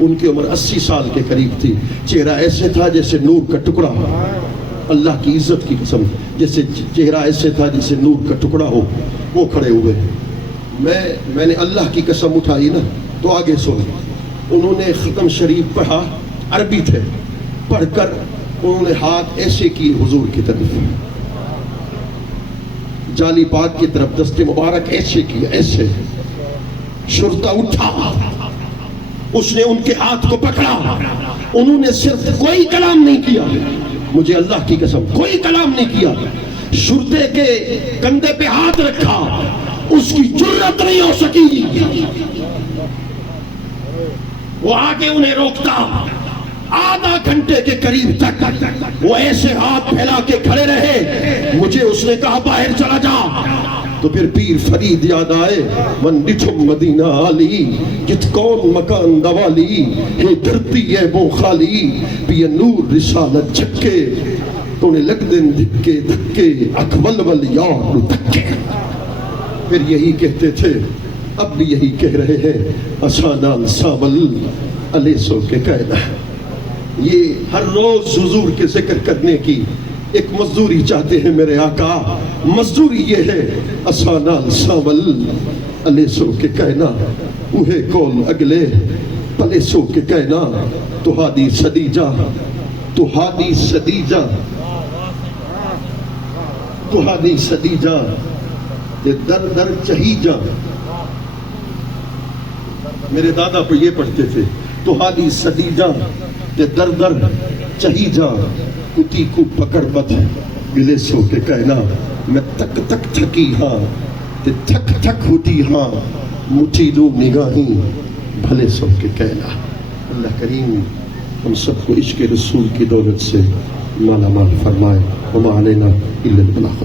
ان کی عمر 80 سال کے قریب تھی. چہرہ ایسے تھا جیسے نور کا ٹکڑا، اللہ کی عزت کی قسم، جیسے چہرہ ایسے تھا جیسے نور کا ٹکڑا ہو. وہ کھڑے ہوئے. میں نے اللہ کی قسم اٹھائی نا تو آگے سن. انہوں نے ختم شریف پڑھا، عربی تھے، پڑھ کر انہوں نے ہاتھ ایسے کیے حضور کی طرف، جالی پاک کی طرف دست مبارک ایسے کیا، ایسے. شرطہ اٹھا، اس نے ان کے ہاتھ کو پکڑا. انہوں نے صرف کوئی کلام نہیں کیا، مجھے اللہ کی قسم کوئی کلام نہیں کیا. شرطے کے کندھے پہ ہاتھ رکھا، اس کی جرت نہیں ہو سکی وہ آگے انہیں روکتا. آدھا گھنٹے کے قریب تک وہ ایسے ہاتھ پھیلا کے کھڑے رہے. مجھے اس نے کہا باہر چلا جا. تو پھر پیر فرید یاد آئے، من ڈٹھم مدینہ آلی جت کون مکان دوالی ہے دھرتی ہے وہ خالی پی نور رسالت جھکے تو نے لگ دن دھکے دھکے اکول ول یار دھکے. پھر یہی کہتے تھے، اب بھی یہی کہہ رہے ہیں، اسانال ساول علیسو کے کہنا. یہ ہر روز حضور کے ذکر کرنے کی ایک مزدوری چاہتے ہیں میرے آقا. مزدوری یہ ہے، اسانال ساول علیسو کے کہنا اوہے کول اگلے پلیسو کے کہنا. تو ہادی صدیجہ، تو ہادی صدیجہ، تو ہادی صدیجہ تے در در چہی جا. میرے دادا پہ یہ پڑھتے تھے، تو ہادی صدیجہ تے در در چہی جا کتی کو پکڑ بت گلے سو کے کہنا. میں تک تک تھکی ہاں تے تھک تھک ہوتی ہاں مٹھی دو نگاہیں بھلے سو کے کہنا. اللہ کریم ہم سب کو عشق رسول کی دولت سے مالا مال فرمائے. وما علینا الا البلاغ.